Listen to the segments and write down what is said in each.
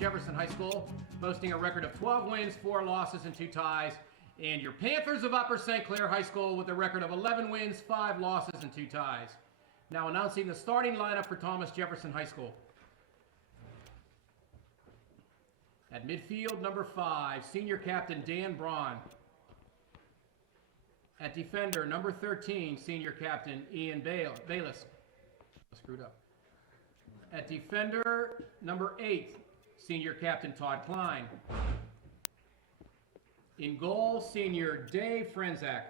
Jefferson High School, boasting a record of 12 wins, 4 losses, and 2 ties. And your Panthers of Upper St. Clair High School with a record of 11 wins, 5 losses, and 2 ties. Now announcing the starting lineup for Thomas Jefferson High School. At midfield, number 5, senior captain Dan Braun. At defender, number 13, senior captain Ian Bayless. Screwed up. At defender, number 8, senior captain Todd Klein. In goal, senior Dave Frenzak.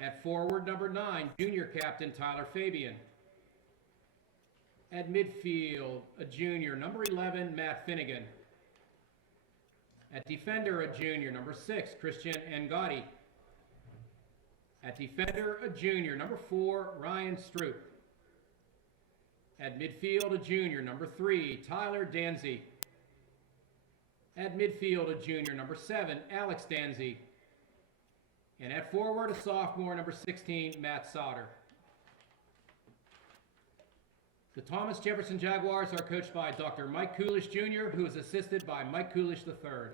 At forward, number 9, junior captain Tyler Fabian. At midfield, a junior, number 11, Matt Finnegan. At defender, a junior, number 6, Christian Ngati. At defender, a junior, number 4, Ryan Stroop. At midfield, a junior, number 3, Tyler Danzy. At midfield, a junior, number 7, Alex Danzy. And at forward, a sophomore, number 16, Matt Sauter. The Thomas Jefferson Jaguars are coached by Dr. Mike Coolish Jr., who is assisted by Mike Coolish III.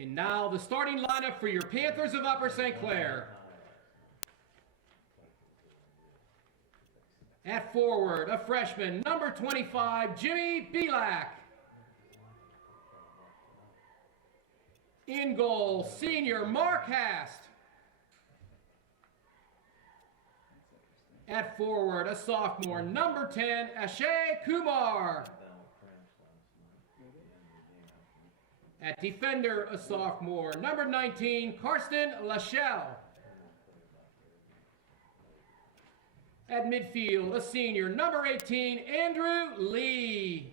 And now the starting lineup for your Panthers of Upper St. Clair. At forward, a freshman, number 25, Jimmy Belak. In goal, senior Mark Hast. At forward, a sophomore, number 10, Ashay Kumar. At defender, a sophomore, number 19, Karsten Lachelle. At midfield, a senior, number 18, Andrew Lee.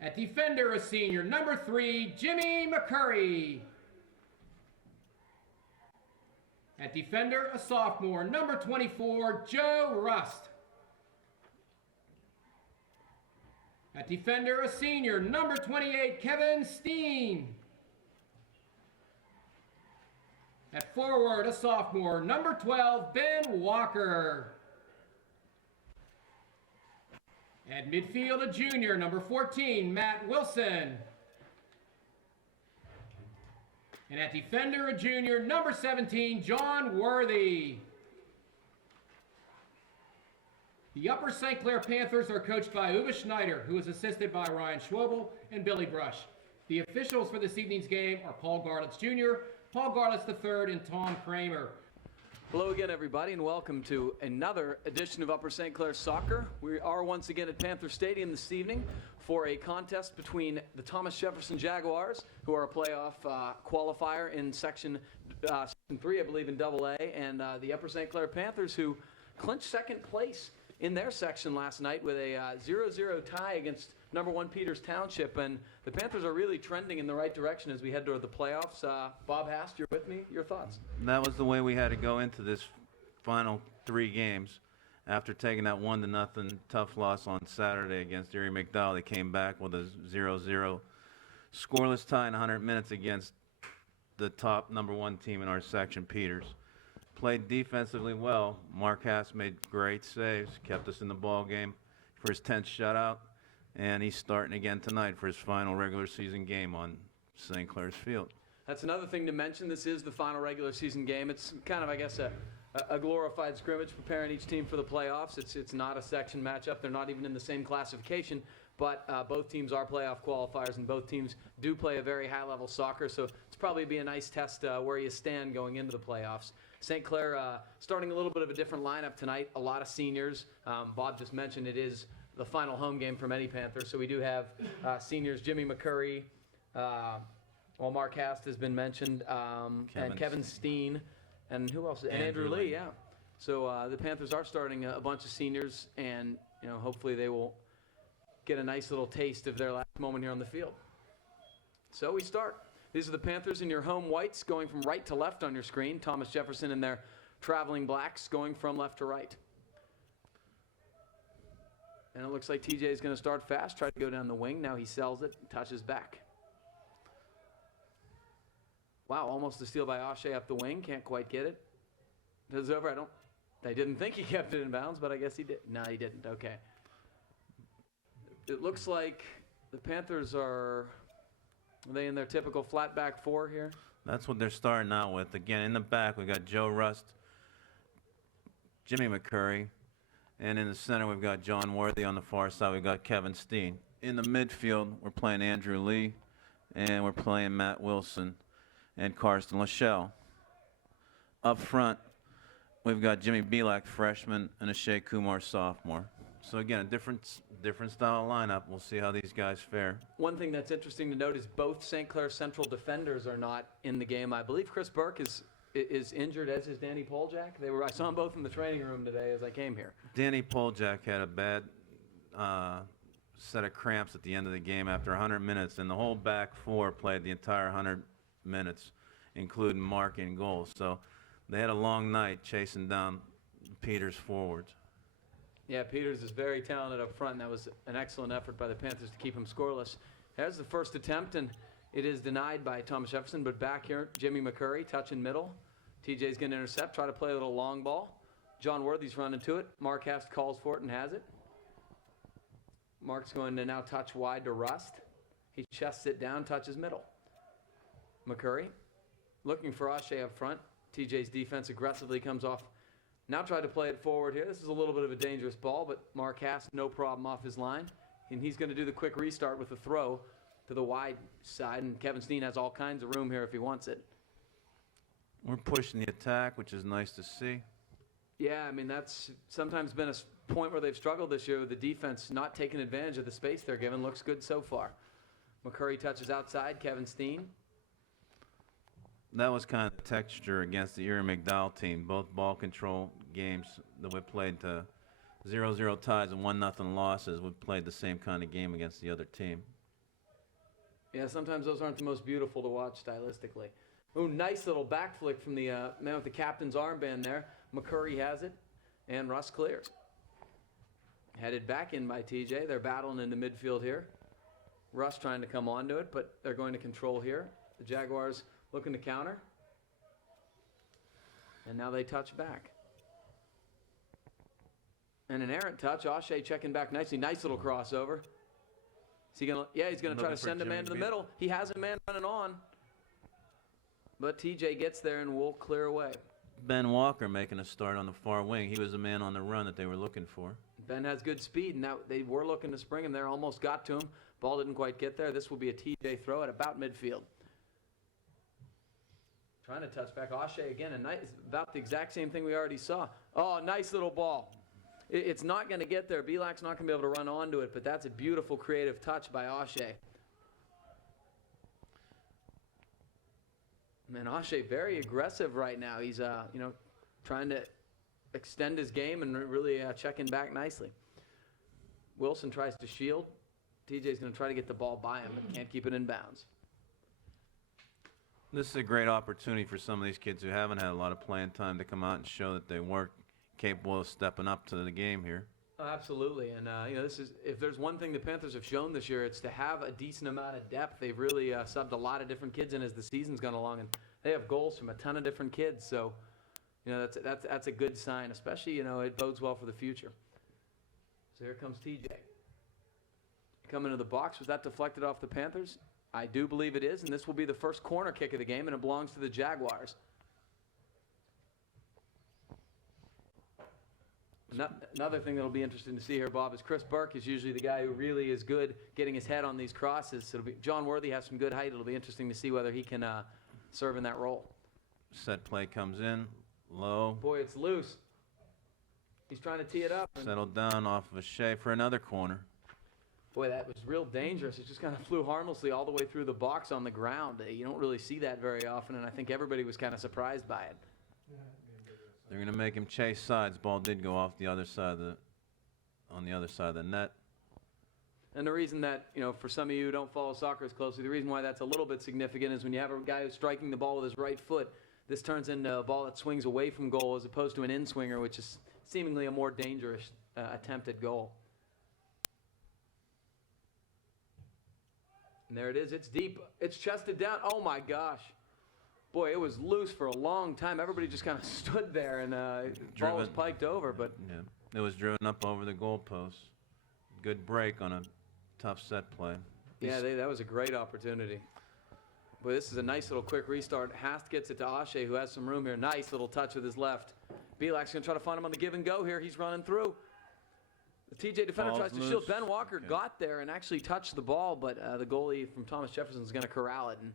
At defender, a senior, number 3, Jimmy McCurry. At defender, a sophomore, number 24, Joe Rust. At defender, a senior, number 28, Kevin Steen. At forward, a sophomore, number 12, Ben Walker. At midfield, a junior, number 14, Matt Wilson. And at defender, a junior, number 17, John Worthy. The Upper St. Clair Panthers are coached by Uwe Schneider, who is assisted by Ryan Schwobel and Billy Brush. The officials for this evening's game are Paul Garlitz Jr., Paul Garlitz III, and Tom Kramer. Hello again, everybody, and welcome to another edition of Upper St. Clair Soccer. We are once again at Panther Stadium this evening for a contest between the Thomas Jefferson Jaguars, who are a playoff qualifier in Section 3, I believe, in AA, and the Upper St. Clair Panthers, who clinched second place in their section last night with a 0-0 tie against number 1 Peters Township, and the Panthers are really trending in the right direction as we head toward the playoffs. Bob Hast, you're with me. Your thoughts? That was the way we had to go into this final 3 games. After taking that 1-0 tough loss on Saturday against Erie McDowell, they came back with a 0-0 scoreless tie in 100 minutes against the top number 1 team in our section, Peters. Played defensively well. Mark Hass made great saves, kept us in the ball game for his 10th shutout, and he's starting again tonight for his final regular season game on St. Clair's field. That's another thing to mention. This is the final regular season game. It's kind of, I guess, a glorified scrimmage preparing each team for the playoffs. It's not a section matchup. They're not even in the same classification, but both teams are playoff qualifiers, and both teams do play a very high-level soccer, so it's probably be a nice test where you stand going into the playoffs. St. Clair starting a little bit of a different lineup tonight, a lot of seniors. Bob just mentioned it is the final home game for many Panthers, so we do have seniors Jimmy McCurry, Mark Hast has been mentioned, and Kevin Steen, and who else? And Andrew Lee, yeah. So the Panthers are starting a bunch of seniors, and hopefully they will get a nice little taste of their last moment here on the field. So we start. These are the Panthers in your home whites going from right to left on your screen. Thomas Jefferson in their traveling blacks going from left to right. And it looks like TJ is going to start fast, try to go down the wing. Now he sells it, touches back. Wow, almost a steal by Ashe up the wing. Can't quite get it. It's over. They didn't think he kept it in bounds, but I guess he did. No, he didn't. Okay. It looks like the Panthers are they in their typical flat back four here? That's what they're starting out with. Again, in the back, we got Joe Rust, Jimmy McCurry, and in the center, we've got John Worthy. On the far side, we've got Kevin Steen. In the midfield, we're playing Andrew Lee, and we're playing Matt Wilson and Karsten Lachelle. Up front, we've got Jimmy Belak, freshman, and Ashay Kumar, sophomore. So again, a different style lineup. We'll see how these guys fare. One thing that's interesting to note is both St. Clair Central defenders are not in the game. I believe Chris Burke is injured, as is Danny Poljak. I saw them both in the training room today as I came here. Danny Poljak had a bad set of cramps at the end of the game after 100 minutes, and the whole back four played the entire 100 minutes, including Mark in goal. So they had a long night chasing down Peters forwards. Yeah, Peters is very talented up front, and that was an excellent effort by the Panthers to keep him scoreless. There's the first attempt, and it is denied by Thomas Jefferson, but back here, Jimmy McCurry, touch in middle. TJ's going to intercept, try to play a little long ball. John Worthy's running to it. Mark Hast calls for it and has it. Mark's going to now touch wide to Rust. He chests it down, touches middle. McCurry looking for Ashay up front. TJ's defense aggressively comes off. Now try to play it forward here. This is a little bit of a dangerous ball, but Mark Hast, no problem off his line. And he's going to do the quick restart with a throw to the wide side. And Kevin Steen has all kinds of room here if he wants it. We're pushing the attack, which is nice to see. Yeah, I mean, that's sometimes been a point where they've struggled this year with the defense not taking advantage of the space they're given. Looks good so far. McCurry touches outside. Kevin Steen. That was kind of the texture against the Erie McDowell team. Both ball control games that we played to 0-0 ties and 1-0 losses, we played the same kind of game against the other team. Yeah, sometimes those aren't the most beautiful to watch stylistically. Ooh, nice little back flick from the man with the captain's armband there. McCurry has it, and Russ clears. Headed back in by TJ. They're battling in the midfield here. Russ trying to come onto it, but they're going to control here. The Jaguars looking to counter. And now they touch back. And an errant touch. Ashay checking back nicely. Nice little crossover. Is he gonna? Yeah, he's going to try to send a man to the middle. He has a man running on. But TJ gets there and will clear away. Ben Walker making a start on the far wing. He was the man on the run that they were looking for. Ben has good speed, and now they were looking to spring him there. Almost got to him. Ball didn't quite get there. This will be a TJ throw at about midfield. Trying to touch back. Ashay again, and nice, about the exact same thing we already saw. Oh, nice little ball. It's not going to get there. Belak's not going to be able to run onto it, but that's a beautiful creative touch by Ashay. Man, Ashay very aggressive right now. He's trying to extend his game and really checking back nicely. Wilson tries to shield. TJ's going to try to get the ball by him, but can't keep it in bounds. This is a great opportunity for some of these kids who haven't had a lot of playing time to come out and show that they were capable of stepping up to the game here. Oh, absolutely, and this is if there's one thing the Panthers have shown this year, it's to have a decent amount of depth. They've really subbed a lot of different kids in as the season's gone along, and they have goals from a ton of different kids. So, that's a good sign, especially it bodes well for the future. So here comes TJ. Coming to the box. Was that deflected off the Panthers? I do believe it is, and this will be the first corner kick of the game, and it belongs to the Jaguars. Another thing that'll be interesting to see here, Bob, is Chris Burke is usually the guy who really is good getting his head on these crosses. John Worthy has some good height. It'll be interesting to see whether he can serve in that role. Set play comes in, low. Boy, it's loose. He's trying to tee it up. Settled down off of Ashay for another corner. Boy, that was real dangerous. It just kind of flew harmlessly all the way through the box on the ground. You don't really see that very often, and I think everybody was kind of surprised by it. They're going to make him chase sides. Ball did go off the other side of on the other side of the net. And the reason that, for some of you who don't follow soccer as closely, the reason why that's a little bit significant is when you have a guy who's striking the ball with his right foot, this turns into a ball that swings away from goal as opposed to an in-swinger, which is seemingly a more dangerous attempt at goal. And there it is. It's deep. It's chested down. Oh, my gosh. Boy, it was loose for a long time. Everybody just kind of stood there, and ball was piked over. But yeah, it was driven up over the goalpost. Good break on a tough set play. yeah, that was a great opportunity. Boy, this is a nice little quick restart. Hast gets it to Ashe, who has some room here. Nice little touch with his left. Belak's going to try to find him on the give and go here. He's running through. The TJ defender Ball's tries to loose. shield. Ben Walker Okay. got there and actually touched the ball, but the goalie from Thomas Jefferson is going to corral it. And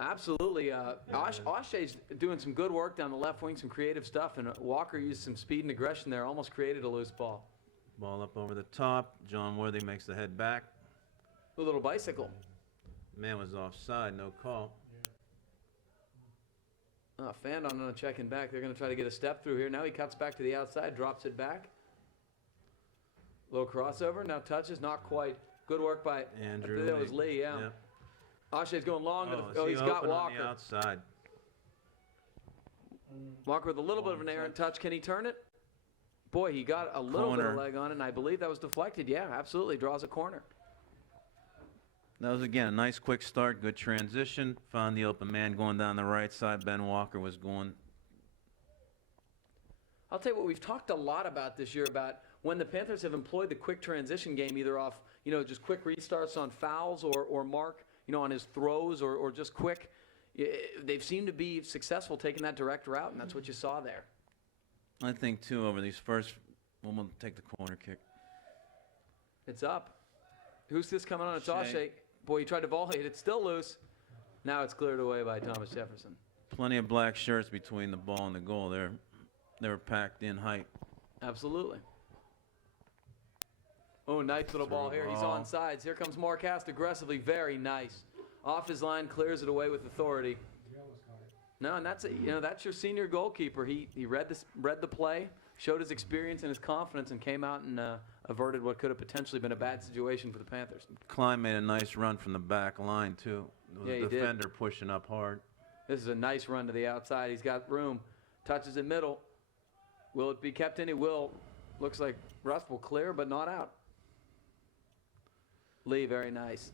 absolutely. Ashe's doing some good work down the left wing, some creative stuff, and Walker used some speed and aggression there, almost created a loose ball. Ball up over the top. John Worthy makes the head back. A little bicycle. Man was offside, no call. Fandon on a checking back. They're going to try to get a step through here. Now he cuts back to the outside, drops it back. Little crossover. Now touches, not quite. Good work by Andrew I think that was Lee. Lee, yeah. Yep. Ashe's going long. Oh, To the, he's got open on Walker. the outside. Walker with a little bit of an errant touch. Can he turn it? Boy, he got a little bit of Corner. leg on it, and I believe that was deflected. Yeah, absolutely. Draws a corner. That was, again, a nice quick start, good transition. Found the open man going down the right side. Ben Walker was going. I'll tell you what, we've talked a lot about this year about when the Panthers have employed the quick transition game, either off, just quick restarts on fouls or Mark, on his throws or just quick. They've seemed to be successful taking that direct route, and that's what you saw there. I think, too, over these first, we'll take the corner kick. It's up. Who's this coming on? It's Ashe. Ashe. Boy, he tried to volley it. It's still loose. Now it's cleared away by Thomas Jefferson. Plenty of black shirts between the ball and the goal. They were packed in height. Absolutely. Oh, nice little ball here. He's ball. on sides. Here comes Mark Hast aggressively. Very nice. Off his line, clears it away with authority. No, and that's your senior goalkeeper. He read the play, showed his experience and his confidence, and came out and averted what could have potentially been a bad situation for the Panthers. Klein made a nice run from the back line, too. The Yeah, he did. defender pushing up hard. This is a nice run to the outside. He's got room. Touches in middle. Will it be kept in? It will. Looks like Rust will clear, but not out. Lee, very nice.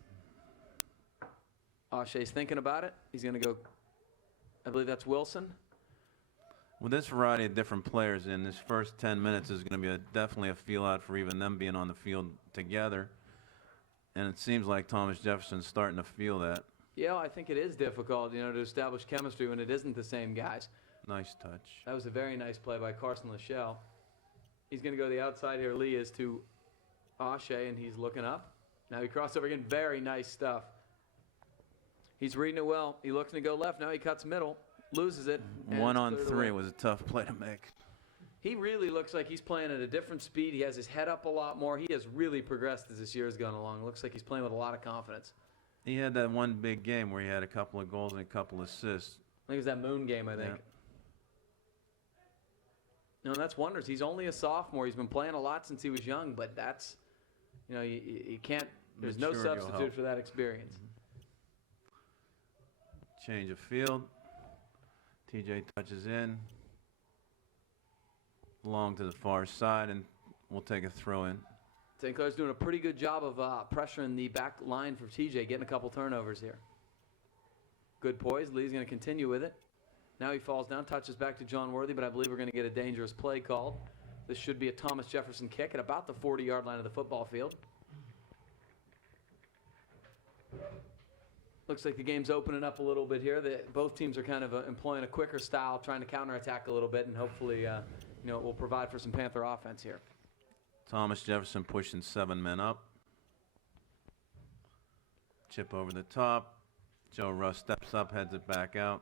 Ashe's thinking about it. He's going to go, I believe that's Wilson. With this variety of different players in, this first 10 minutes is going to be definitely a feel-out for even them being on the field together. And it seems like Thomas Jefferson's starting to feel that. Yeah, I think it is difficult, to establish chemistry when it isn't the same guys. Nice touch. That was a very nice play by Carson Lachelle. He's going to go to the outside here. Lee is to Ashe, and he's looking up. Now he crossed over again. Very nice stuff. He's reading it well. He looks to go left. Now he cuts middle. Loses it. and One it's on cleared three away. was a tough play to make. He really looks like he's playing at a different speed. He has his head up a lot more. He has really progressed as this year has gone along. Looks like he's playing with a lot of confidence. He had that one big game where he had a couple of goals and a couple assists. I think it was that Moon game, I think. Yeah. No, that's wonders. He's only a sophomore. He's been playing a lot since he was young, but that's, you can't, there's no Maturity will substitute help. for that experience. Change of field. TJ touches in. Long to the far side, and we'll take a throw in. St. Clair's doing a pretty good job of pressuring the back line for TJ, getting a couple turnovers here. Good poise. Lee's going to continue with it. Now he falls down, touches back to John Worthy, but I believe we're going to get a dangerous play called. This should be a Thomas Jefferson kick at about the 40-yard line of the football field. Looks like the game's opening up a little bit here. Both teams are kind of employing a quicker style, trying to counterattack a little bit, and hopefully, it will provide for some Panther offense here. Thomas Jefferson pushing 7 men up. Chip over the top. Joe Russ steps up, heads it back out.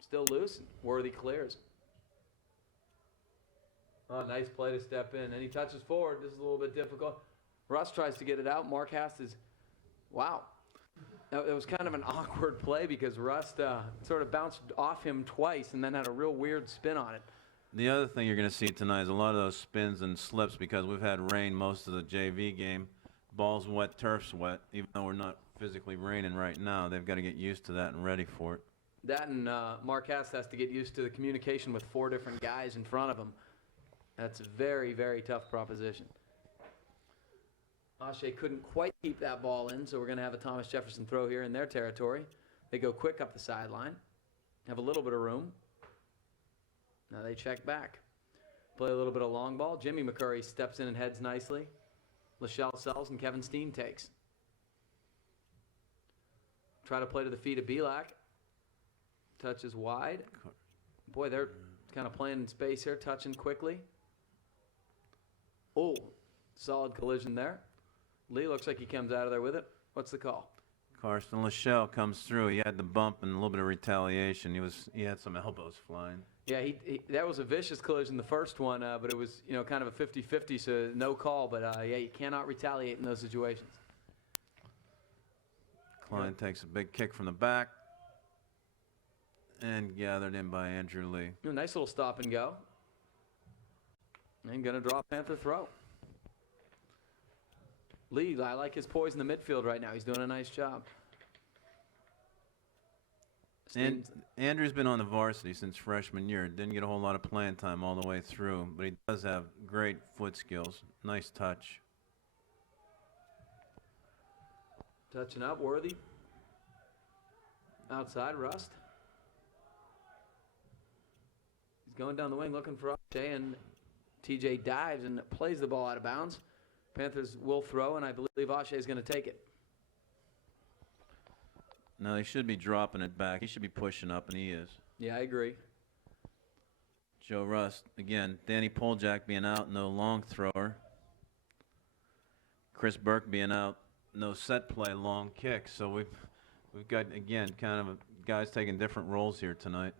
Still loose. Worthy clears. Oh, nice play to step in. And he touches forward. This is a little bit difficult. Russ tries to get it out. Mark Hast is, wow. Now, it was kind of an awkward play because Rust sort of bounced off him twice and then had a real weird spin on it. The other thing you're going to see tonight is a lot of those spins and slips because we've had rain most of the JV game. Ball's wet, turf's wet. Even though we're not physically raining right now, they've got to get used to that and ready for it. That and Mark Hast has to get used to the communication with 4 different guys in front of him. That's a very, very tough proposition. Ashe couldn't quite keep that ball in, so we're going to have a Thomas Jefferson throw here in their territory. They go quick up the sideline, have a little bit of room. Now they check back. Play a little bit of long ball. Jimmy McCurry steps in and heads nicely. Lachelle sells and Kevin Steen takes. Try to play to the feet of Belak. Touches wide. Boy, they're kind of playing in space here, touching quickly. Oh, solid collision there. Lee looks like he comes out of there with it. What's the call? Carson Lachelle comes through. He had the bump and a little bit of retaliation. He had some elbows flying. Yeah, that was a vicious collision, the first one, but it was kind of a 50-50, so no call. But yeah, you cannot retaliate in those situations. Klein takes a big kick from the back and gathered in by Andrew Lee. Nice little stop and go. And going to draw a Panther throw. Lee, I like his poise in the midfield right now. He's doing a nice job. And Andrew's been on the varsity since freshman year. Didn't get a whole lot of playing time all the way through, but he does have great foot skills. Nice touch. Touching up, Worthy. Outside, Rust. He's going down the wing looking for Ashe, and TJ dives and plays the ball out of bounds. Panthers will throw, and I believe Ashe is going to take it. No, he should be dropping it back. He should be pushing up, and he is. Yeah, I agree. Joe Rust, again, Danny Poljak being out, no long thrower. Chris Burke being out, no set play, long kick. So we've got, again, kind of guys taking different roles here tonight.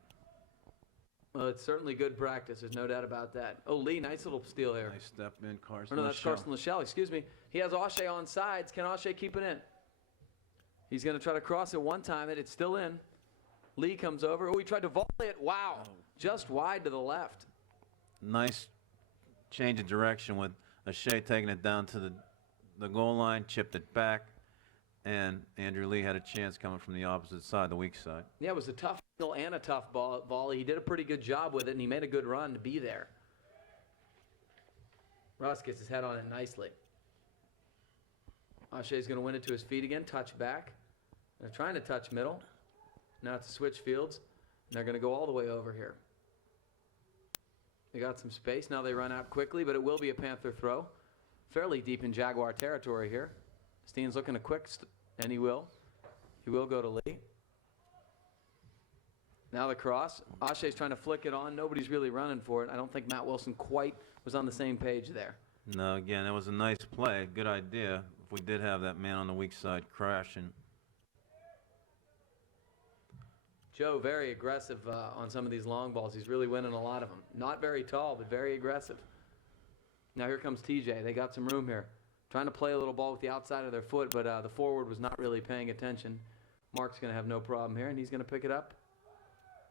Well, it's certainly good practice. There's no doubt about that. Oh, Lee, nice little steal here. Nice step in, Carson. No, that's Carson Lachelle, excuse me. He has Ashe on sides. Can Ashe keep it in? He's going to try to cross it one time, and it's still in. Lee comes over. Oh, he tried to volley it. Wow. Just wide to the left. Nice change of direction with Ashe taking it down to the goal line, chipped it back, and Andrew Lee had a chance coming from the opposite side, the weak side. Yeah, it was a tough angle and a tough volley. He did a pretty good job with it, and he made a good run to be there. Ross gets his head on it nicely. Ashe's going to win it to his feet again, touch back. They're trying to touch middle. Now it's switch fields, and they're going to go all the way over here. They got some space. Now they run out quickly, but it will be a Panther throw. Fairly deep in Jaguar territory here. Steen's looking to quick, and he will. He will go to Lee. Now the cross. Ashe's trying to flick it on. Nobody's really running for it. I don't think Matt Wilson quite was on the same page there. No, again, it was a nice play. Good idea. If we did have that man on the weak side crashing. Joe, very aggressive on some of these long balls. He's really winning a lot of them. Not very tall, but very aggressive. Now here comes TJ. They got some room here. Trying to play a little ball with the outside of their foot, but the forward was not really paying attention. Mark's going to have no problem here, and he's going to pick it up.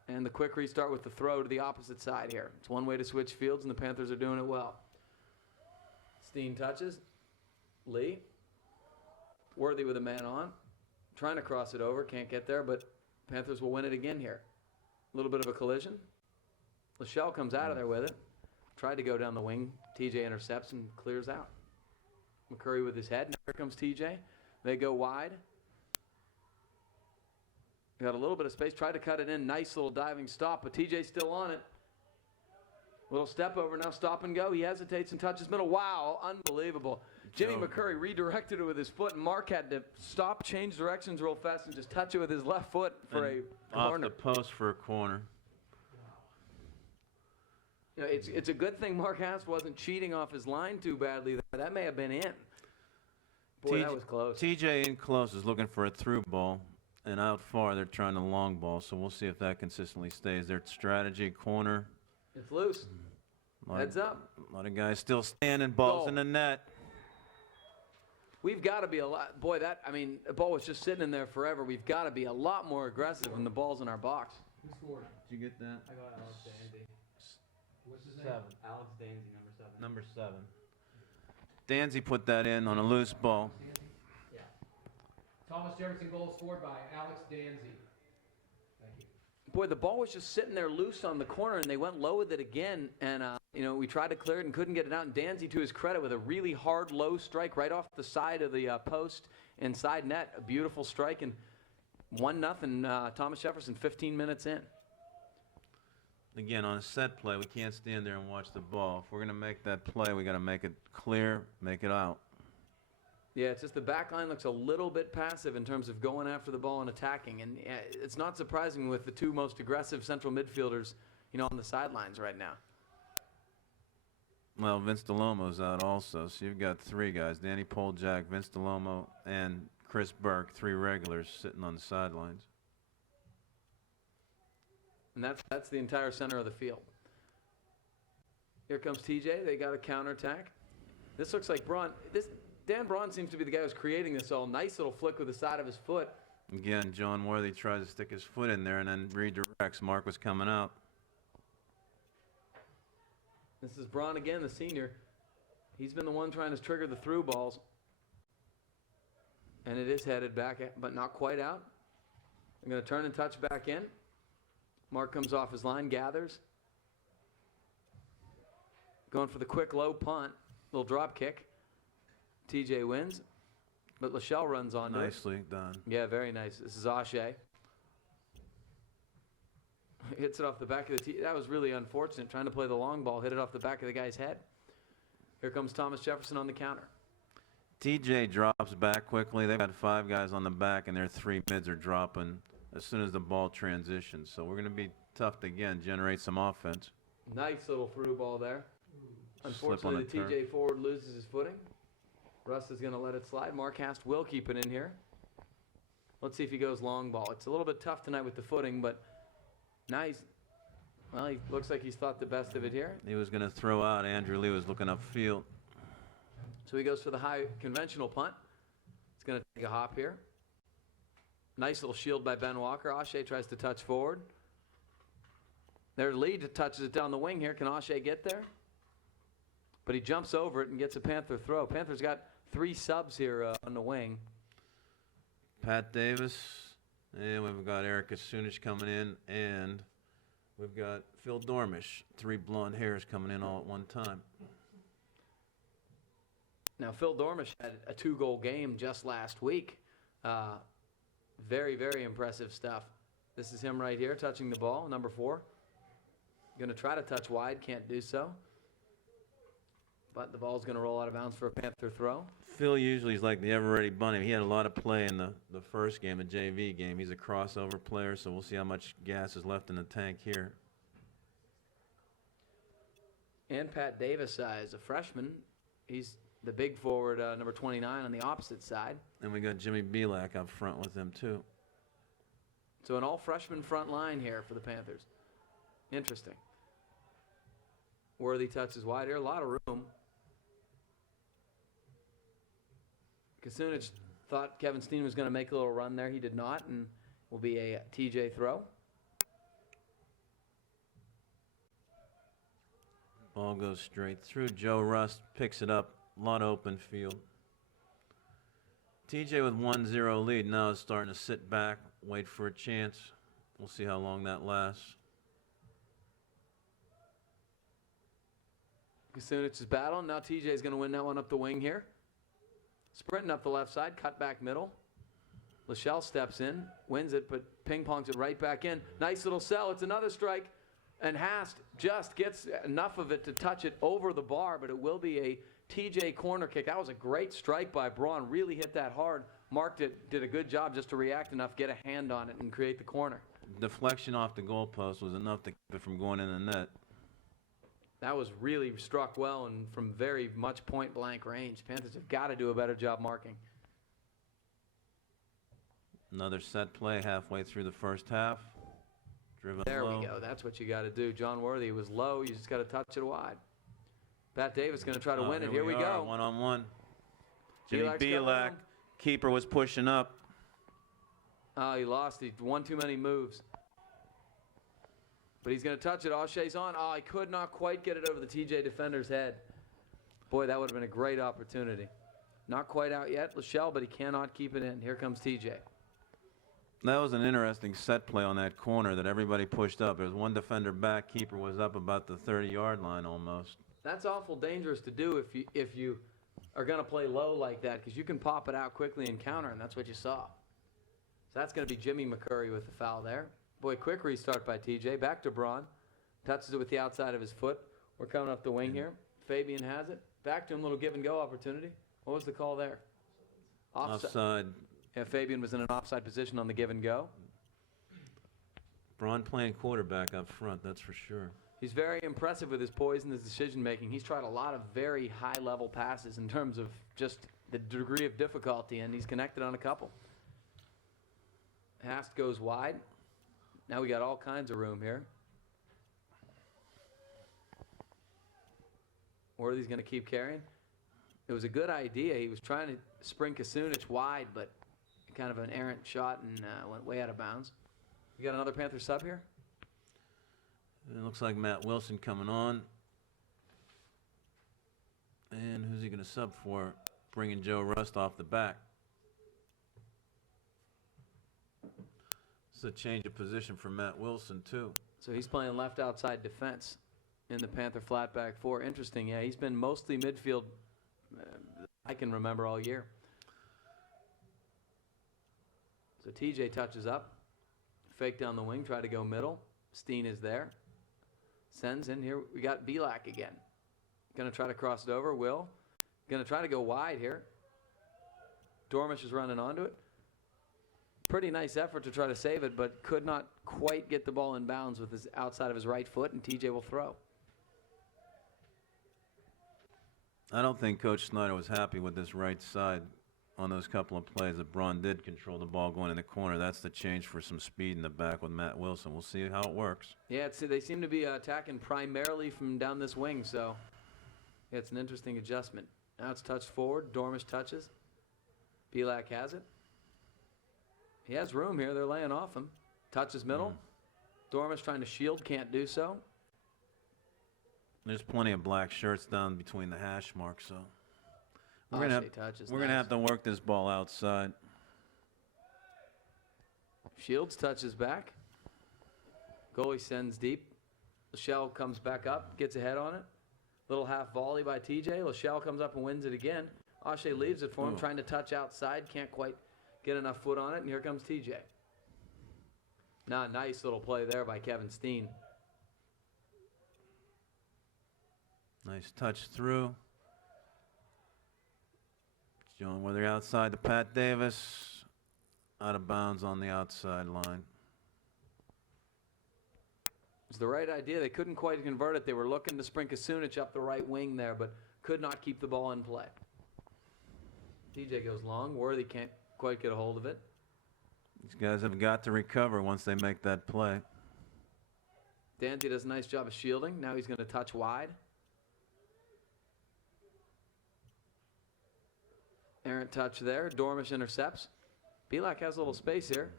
And the quick restart with the throw to the opposite side here. It's one way to switch fields, and the Panthers are doing it well. Steen touches. Lee. Worthy with a man on. Trying to cross it over. Can't get there, but Panthers will win it again here. A little bit of a collision. Lachelle comes out of there with it. Tried to go down the wing. TJ intercepts and clears out. McCurry with his head. Now here comes TJ. They go wide. They got a little bit of space. Tried to cut it in. Nice little diving stop, but TJ's still on it. Little step over now. Stop and go. He hesitates and touches middle. Wow, unbelievable. Jimmy McCurry redirected it with his foot, and Mark had to stop, change directions real fast, and just touch it with his left foot for a corner. Off the post for a corner. You know, it's a good thing Mark Hass wasn't cheating off his line too badly there. That may have been in. Boy, that was close. TJ in close is looking for a through ball, and out far they're trying to long ball, so we'll see if that consistently stays. Their strategy, corner. It's loose. Heads up. A lot of guys still standing, balls in the net. We've got to be a lot. Boy, the ball was just sitting in there forever. We've got to be a lot more aggressive when the ball's in our box. Who scored? Did you get that? I got Alex Danzy. What's his name? 7. Alex Danzy, number 7. Number 7. Danzy put that in on a loose ball. Yeah. Thomas Jefferson goal scored by Alex Danzy. Thank you. Boy, the ball was just sitting there loose on the corner, and they went low with it again, and we tried to clear it and couldn't get it out. And Danzy, to his credit, with a really hard, low strike right off the side of the post inside net. A beautiful strike, and 1-0, Thomas Jefferson, 15 minutes in. Again, on a set play, we can't stand there and watch the ball. If we're going to make that play, we got to make it clear, make it out. Yeah, it's just the back line looks a little bit passive in terms of going after the ball and attacking. And it's not surprising with the two most aggressive central midfielders, on the sidelines right now. Well, Vince Delomo's out also, so you've got three guys, Danny Poljak, Vince Delomo, and Chris Burke, three regulars sitting on the sidelines. And that's the entire center of the field. Here comes TJ. They got a counterattack. This looks like Braun. Dan Braun seems to be the guy who's creating this all. Nice little flick with the side of his foot. Again, John Worthy tries to stick his foot in there and then redirects. Mark was coming out. This is Braun again, the senior. He's been the one trying to trigger the through balls. And it is headed back, but not quite out. I'm going to turn and touch back in. Mark comes off his line, gathers. Going for the quick low punt. Little drop kick. TJ wins. But Lachelle runs on Nicely done. Yeah, very nice. This is Ashe. Hits it off the back of the tee. That was really unfortunate. Trying to play the long ball. Hit it off the back of the guy's head. Here comes Thomas Jefferson on the counter. TJ drops back quickly. They've got five guys on the back, and their three mids are dropping as soon as the ball transitions. So we're going to be tough to, again, generate some offense. Nice little through ball there. Slip on Unfortunately, the the TJ forward loses his footing. Russ is going to let it slide. Mark Hast will keep it in here. Let's see if he goes long ball. It's a little bit tough tonight with the footing, but nice. Well, he looks like he's thought the best of it here. He was going to throw out. Andrew Lee was looking upfield. So he goes for the high conventional punt. It's going to take a hop here. Nice little shield by Ben Walker. Ashe tries to touch forward. Their lead touches it down the wing here. Can Ashe get there? But he jumps over it and gets a Panther throw. Panthers got 3 subs here on the wing. Pat Davis, and we've got Eric Asunich coming in, and we've got Phil Dormish. 3 blonde hairs coming in all at one time. Now, Phil Dormish had a 2-goal game just last week. Very, very impressive stuff. This is him right here touching the ball, number 4. Going to try to touch wide, can't do so. But the ball's going to roll out of bounds for a Panther throw. Phil usually is like the ever-ready bunny. He had a lot of play in the first game, the JV game. He's a crossover player, so we'll see how much gas is left in the tank here. And Pat Davis is a freshman. He's the big forward, number 29, on the opposite side. And we got Jimmy Belak up front with him, too. So an all-freshman front line here for the Panthers. Interesting. Worthy touches wide here. A lot of room. Kasunich thought Kevin Steen was going to make a little run there. He did not, and will be a TJ throw. Ball goes straight through. Joe Rust picks it up. A lot of open field. TJ with 1-0 lead now is starting to sit back, wait for a chance. We'll see how long that lasts. Kasunich's battle. Now TJ is going to win that one up the wing here. Sprinting up the left side, cut back middle. Lachelle steps in, wins it, but ping-pongs it right back in. Nice little sell. It's another strike. And Hast just gets enough of it to touch it over the bar, but it will be a TJ corner kick. That was a great strike by Braun. Really hit that hard. Mark did a good job just to react enough, get a hand on it, and create the corner. Deflection off the goalpost was enough to keep it from going in the net. That was really struck well and from very much point-blank range. Panthers have got to do a better job marking. Another set play halfway through the first half. Driven There low. we go. That's what you got to do. John Worthy was low. You just got to touch it wide. Pat Davis going to try to win it. Here we go. One-on-one. Jimmy Belak's got Belak. room. Keeper was pushing up. Oh, he lost. He won too many moves. But he's going to touch it. Ashe's on. Oh, he could not quite get it over the TJ defender's head. Boy, that would have been a great opportunity. Not quite out yet, Lachelle, but he cannot keep it in. Here comes TJ. That was an interesting set play on that corner that everybody pushed up. There was one defender back, keeper was up about the 30-yard line almost. That's awful dangerous to do if you are going to play low like that, because you can pop it out quickly and counter, and that's what you saw. So that's going to be Jimmy McCurry with the foul there. Boy, quick restart by TJ. Back to Braun. Touches it with the outside of his foot. We're coming up the wing here. Fabian has it. Back to him, little give and go opportunity. What was the call there? Offside. Yeah, Fabian was in an offside position on the give and go. Braun playing quarterback up front, that's for sure. He's very impressive with his poise and his decision making. He's tried a lot of very high level passes in terms of just the degree of difficulty, and he's connected on a couple. Hast goes wide. Now we got all kinds of room here. Worthy's going to keep carrying. It was a good idea. He was trying to spring Kasunich wide, but kind of an errant shot and went way out of bounds. You got another Panther sub here? It looks like Matt Wilson coming on. And who's he going to sub for? Bringing Joe Rust off the back. It's a change of position for Matt Wilson, too. So he's playing left outside defense in the Panther flat back four. Interesting, yeah. He's been mostly midfield, I can remember all year. So TJ touches up. Fake down the wing, try to go middle. Steen is there. Sends in here. We got Belak again. Going to try to cross it over. Will. Going to try to go wide here. Dormish is running onto it. Pretty nice effort to try to save it, but could not quite get the ball in bounds with his outside of his right foot, and TJ will throw. I don't think Coach Snyder was happy with this right side on those couple of plays that Braun did control the ball going in the corner. That's the change for some speed in the back with Matt Wilson. We'll see how it works. Yeah, they seem to be attacking primarily from down this wing, so yeah, it's an interesting adjustment. Now it's touched forward. Dormish touches. Belak has it. He has room here. They're laying off him. Touches middle. Dormish trying to shield. Can't do so. There's plenty of black shirts down between the hash marks, so we're Touches. gonna have to work this ball outside. Shields touches back. Goalie sends deep. Lachelle comes back up, gets ahead on it. Little half volley by TJ. Lachelle comes up and wins it again. Ashe leaves it for him, trying to touch outside. Can't quite get enough foot on it, and here comes TJ. Now, nice little play there by Kevin Steen. Nice touch through. Showing whether outside to Pat Davis. Out of bounds on the outside line. It's the right idea. They couldn't quite convert it. They were looking to spring Kasunich up the right wing there, but could not keep the ball in play. TJ goes long. Worthy can't quite get a hold of it. These guys have got to recover once they make that play. Danzy does a nice job of shielding. Now he's going to touch wide. Errant touch there. Dormish intercepts. Belak has a little space here.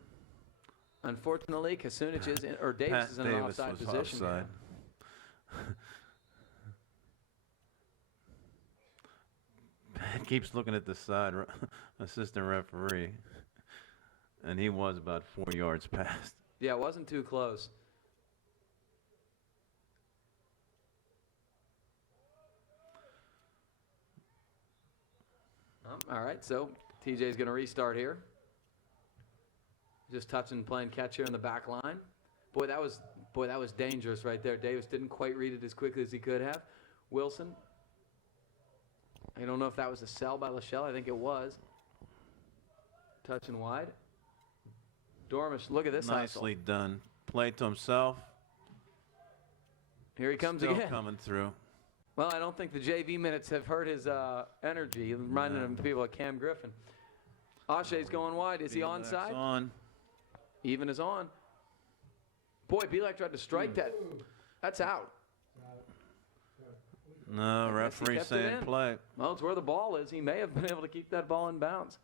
Unfortunately, Kasunich is in, or Davis is in an offside position. Offside. Pat keeps looking at the side assistant referee, and he was about 4 yards past. Yeah, it wasn't too close. All right, so TJ's going to restart here. Just touching, playing catch here in the back line. Boy, that was dangerous right there. Davis didn't quite read it as quickly as he could have. Wilson. I don't know if that was a sell by Lachelle. I think it was. Touching wide. Dormish, look at this Nicely hustle. done. Played to himself. Here he comes Still again. coming through. Well, I don't think the JV minutes have hurt his energy, reminding him of people like Cam Griffin. Ashe's going wide. Is he onside? On. Even is on. Boy, Belak tried to strike that. That's out. No, I guess he referee kept it saying in. play. Well, it's where the ball is. He may have been able to keep that ball in bounds.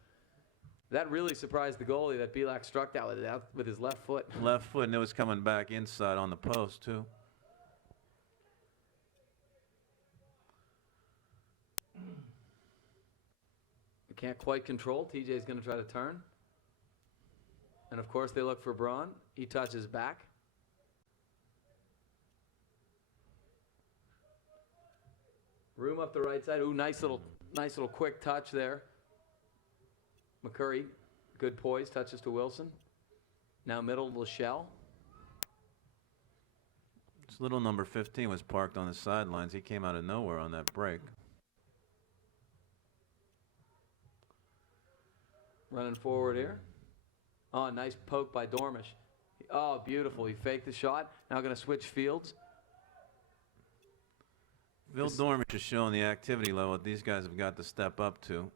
That really surprised the goalie that Belak struck that with his left foot. Left foot, and it was coming back inside on the post, too. Can't quite control. TJ's going to try to turn. And, of course, they look for Braun. He touches back. Room up the right side. Ooh, nice little quick touch there. McCurry, good poise, touches to Wilson. Now middle, Lachelle. This little number 15 was parked on the sidelines. He came out of nowhere on that break. Running forward here. Oh, nice poke by Dormish. Oh, beautiful. He faked the shot. Now going to switch fields. Bill Dormish is showing the activity level that these guys have got to step up to.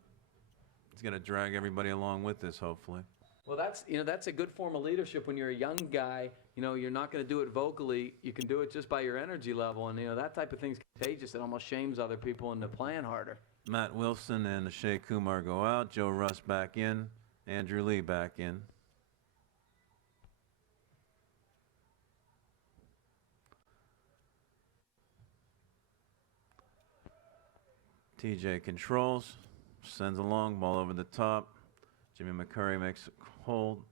He's going to drag everybody along with this, hopefully. Well, that's a good form of leadership when you're a young guy. You're not going to do it vocally. You can do it just by your energy level. And, that type of thing's contagious. It almost shames other people into playing harder. Matt Wilson and Shea Kumar go out. Joe Russ back in. Andrew Lee back in. TJ controls. Sends a long ball over the top. Jimmy McCurry makes a hold.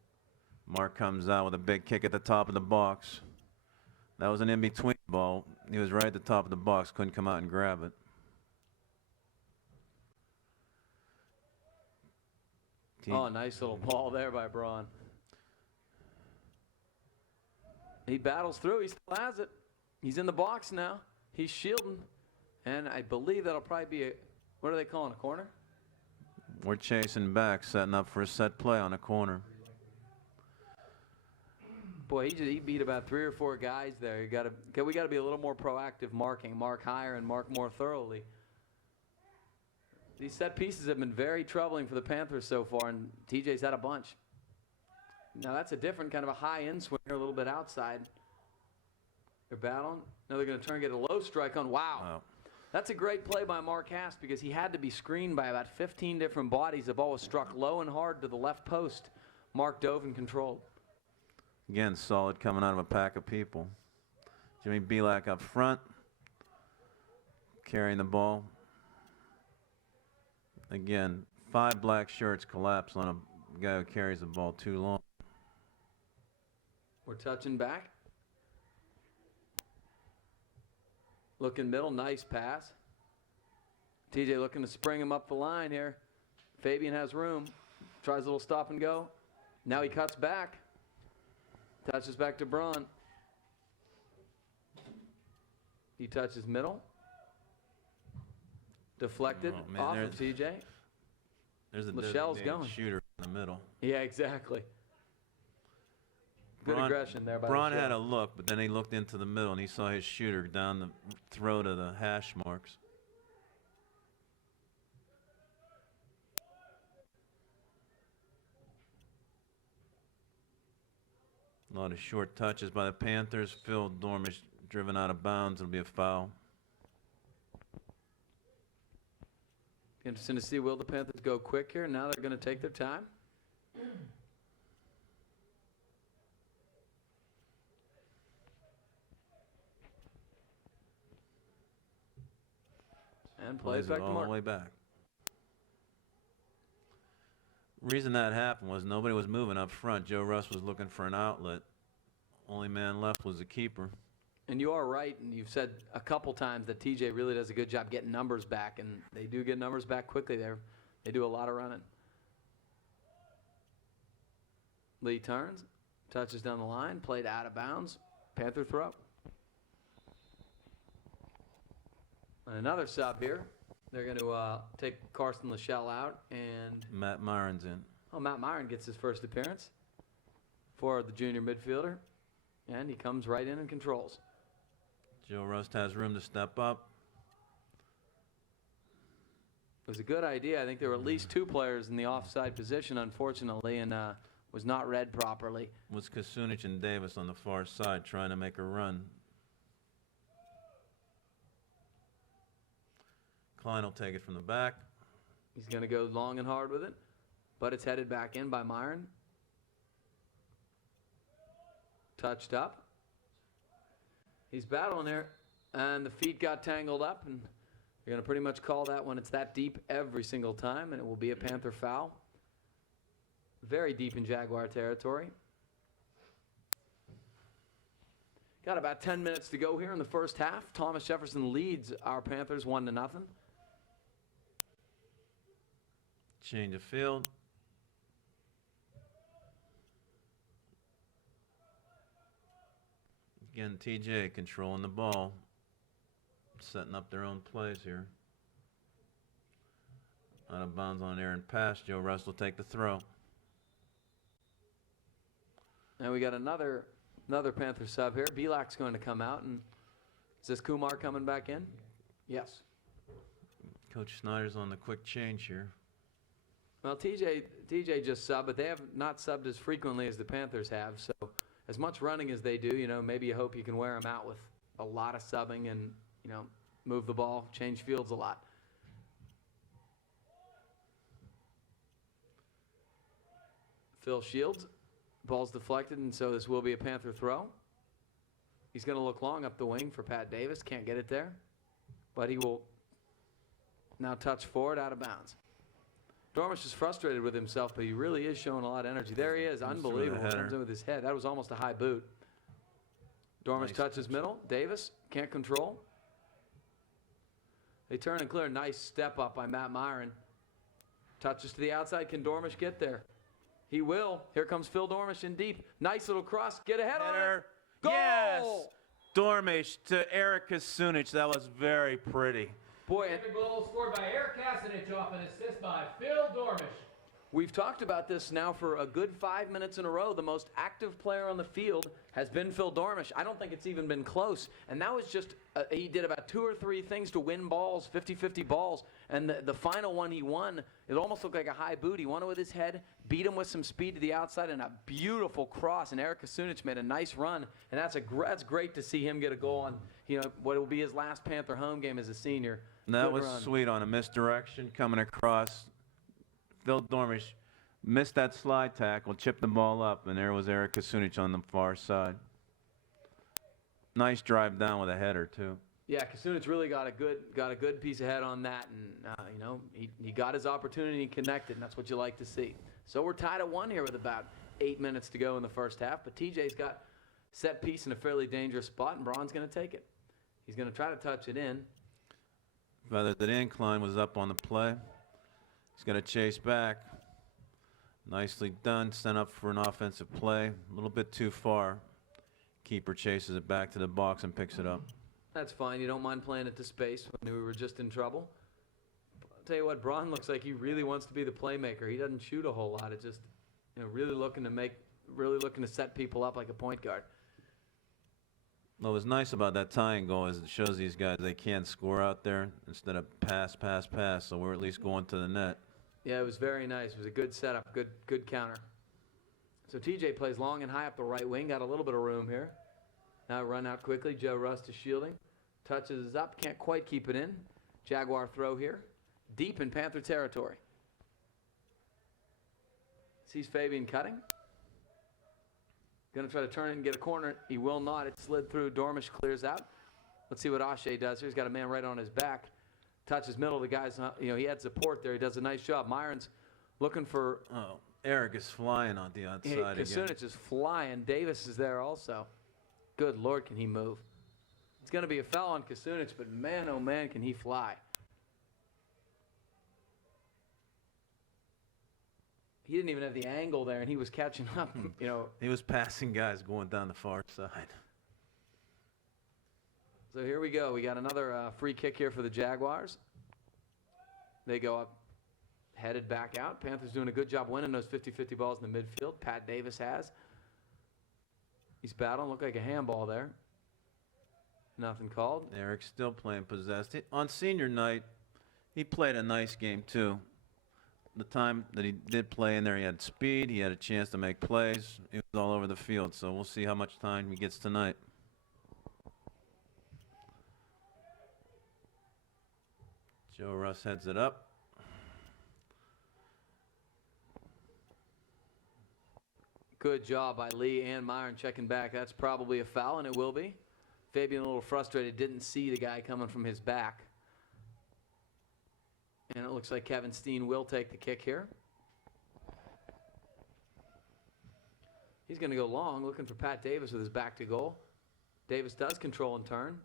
Mark comes out with a big kick at the top of the box. That was an in-between ball. He was right at the top of the box. Couldn't come out and grab it. Oh, nice little ball there by Braun. He battles through. He still has it. He's in the box now. He's shielding. And I believe that'll probably be a, what are they calling, a corner? We're chasing back, setting up for a set play on a corner. Boy, he beat about 3 or 4 guys there. We got to be a little more proactive marking. Mark higher and mark more thoroughly. These set pieces have been very troubling for the Panthers so far, and TJ's had a bunch. Now that's a different kind of a high in swinger, a little bit outside. They're battling. Now they're going to turn and get a low strike on. Wow. That's a great play by Mark Haas because he had to be screened by about 15 different bodies. The ball was struck low and hard to the left post. Mark dove and controlled. Again, solid coming out of a pack of people. Jimmy Belak up front, carrying the ball. Again, 5 black shirts collapse on a guy who carries the ball too long. We're touching back. Looking middle, nice pass. TJ looking to spring him up the line here. Fabian has room. Tries a little stop and go. Now he cuts back. Touches back to Braun. He touches middle. Deflected off of TJ. There's a Lachelle's going. Shooter in the middle. Yeah, exactly. Good aggression there by Braun Lachelle. had a look, but then he looked into the middle and he saw his shooter down the throat of the hash marks. A lot of short touches by the Panthers. Phil Dormish driven out of bounds. It'll be a foul. Interesting to see, will the Panthers go quick here? Now they're going to take their time. And plays back to all Mark. the way back. Reason that happened was nobody was moving up front. Joe Russ was looking for an outlet. Only man left was the keeper. And you are right, and you've said a couple times that TJ really does a good job getting numbers back, and they do get numbers back quickly there. They do a lot of running. Lee turns, touches down the line, played out of bounds. Panther throw. And another sub here. They're going to take Carson Lachelle out, and Matt Myron's in. Matt Myron gets his first appearance for the junior midfielder, and he comes right in and controls. Joe Rust has room to step up. It was a good idea. I think there were at least 2 players in the offside position, unfortunately, and was not read properly. Was Kasunich and Davis on the far side trying to make a run. Klein will take it from the back. He's going to go long and hard with it, but it's headed back in by Myron. Touched up. He's battling there, and the feet got tangled up, and you're going to pretty much call that when it's that deep every single time, and it will be a Panther foul. very deep in Jaguar territory. Got about 10 minutes to go here in the first half. Thomas Jefferson leads our Panthers 1-0. Change of field. Again, TJ controlling the ball, setting up their own plays here. Out of bounds on Aaron pass. Joe Russ will take the throw. And we got another Panther sub here. Belak's going to come out. And is this Kumar coming back in? Yes. Coach Snyder's on the quick change here. Well, TJ just subbed, but they have not subbed as frequently as the Panthers have. So as much running as they do, you know, maybe you hope you can wear them out with a lot of subbing and, you know, move the ball, change fields a lot. Phil Shields. Ball's deflected, and so this will be a Panther throw. He's going to look long up the wing for Pat Davis. Can't get it there. But he will now touch forward out of bounds. Dormish is frustrated with himself, but he really is showing a lot of energy. There he is. Unbelievable. Comes in with his head. That was almost a high boot. Dormish Nice touches middle. Davis can't control. They turn and clear. Nice step up by Matt Myron. Touches to the outside. Can Dormish get there? He will. Here comes Phil Dormish in deep. Nice little cross. Get ahead on it. Goal! Yes! Dormish to Eric Kasunich. That was very pretty. Boy, The goal scored by Eric Kasanich off an assist by Phil Dormish. we've talked about this now for a good 5 minutes in a row. The most active player on the field has been Phil Dormish. I don't think it's even been close. And that was just, he did about 2 or 3 things to win balls, 50-50 balls. And the final one he won, it almost looked like a high boot. He won it with his head, beat him with some speed to the outside, and a beautiful cross. And Eric Kasunich made a nice run. And that's great to see him get a goal on, you know, what will be his last Panther home game as a senior. That Good was run. sweet on a misdirection coming across. Phil Dormish missed that slide tackle, chipped the ball up, and there was Eric Kasunich on the far side. Nice drive down with a header too. Yeah, Kasunich really got a good piece of head on that, and you know, he got his opportunity and connected, and that's what you like to see. So we're tied at 1 here with about 8 minutes to go in the first half, but TJ's got set piece in a fairly dangerous spot, and Braun's going to take it. He's going to try to touch it in. Feather that incline was up on the play. He's going to chase back. Nicely done. Sent up for an offensive play. A little bit too far. Keeper chases it back to the box and picks it up. That's fine. You don't mind playing it to space when we were just in trouble. I'll tell you what, Braun looks like he really wants to be the playmaker. He doesn't shoot a whole lot. It's just, you know, really looking to set people up like a point guard. What was nice about that tying goal is it shows these guys they can score out there instead of pass, so we're at least going to the net. Yeah, it was very nice. It was a good setup, good counter. So TJ plays long and high up the right wing. Got a little bit of room here. Now run out quickly. Joe Rust is shielding. Touches is up. Can't quite keep it in. Jaguar throw here. Deep in Panther territory. Sees Fabian cutting. Going to try to turn it and get a corner. He will not. It slid through. Dormish clears out. Let's see what Ashe does here. He's got a man right on his back. Touches middle. The guy's not, you know, he had support there. He does a nice job. Myron's looking for. Oh, Eric is flying on the outside again. Kasunich is flying. Davis is there also. Good Lord, can he move? It's going to be a foul on Kasunich, but man, oh man, can he fly. He didn't even have the angle there, and he was catching up, you know. He was passing guys going down the far side. So here we go. We got another free kick here for the Jaguars. They go up, headed back out. Panthers doing a good job winning those 50-50 balls in the midfield. Pat Davis has. He's battling. Looked like a handball there. Nothing called. Eric's still playing possessed. On senior night, he played a nice game too. The time that he did play in there, he had speed. He had a chance to make plays. He was all over the field. So we'll see how much time he gets tonight. Joe Russ heads it up. Good job by Lee and Myron checking back. That's probably a foul, and it will be. Fabian a little frustrated, didn't see the guy coming from his back. And it looks like Kevin Steen will take the kick here. He's going to go long, looking for Pat Davis with his back to goal. Davis does control and turn.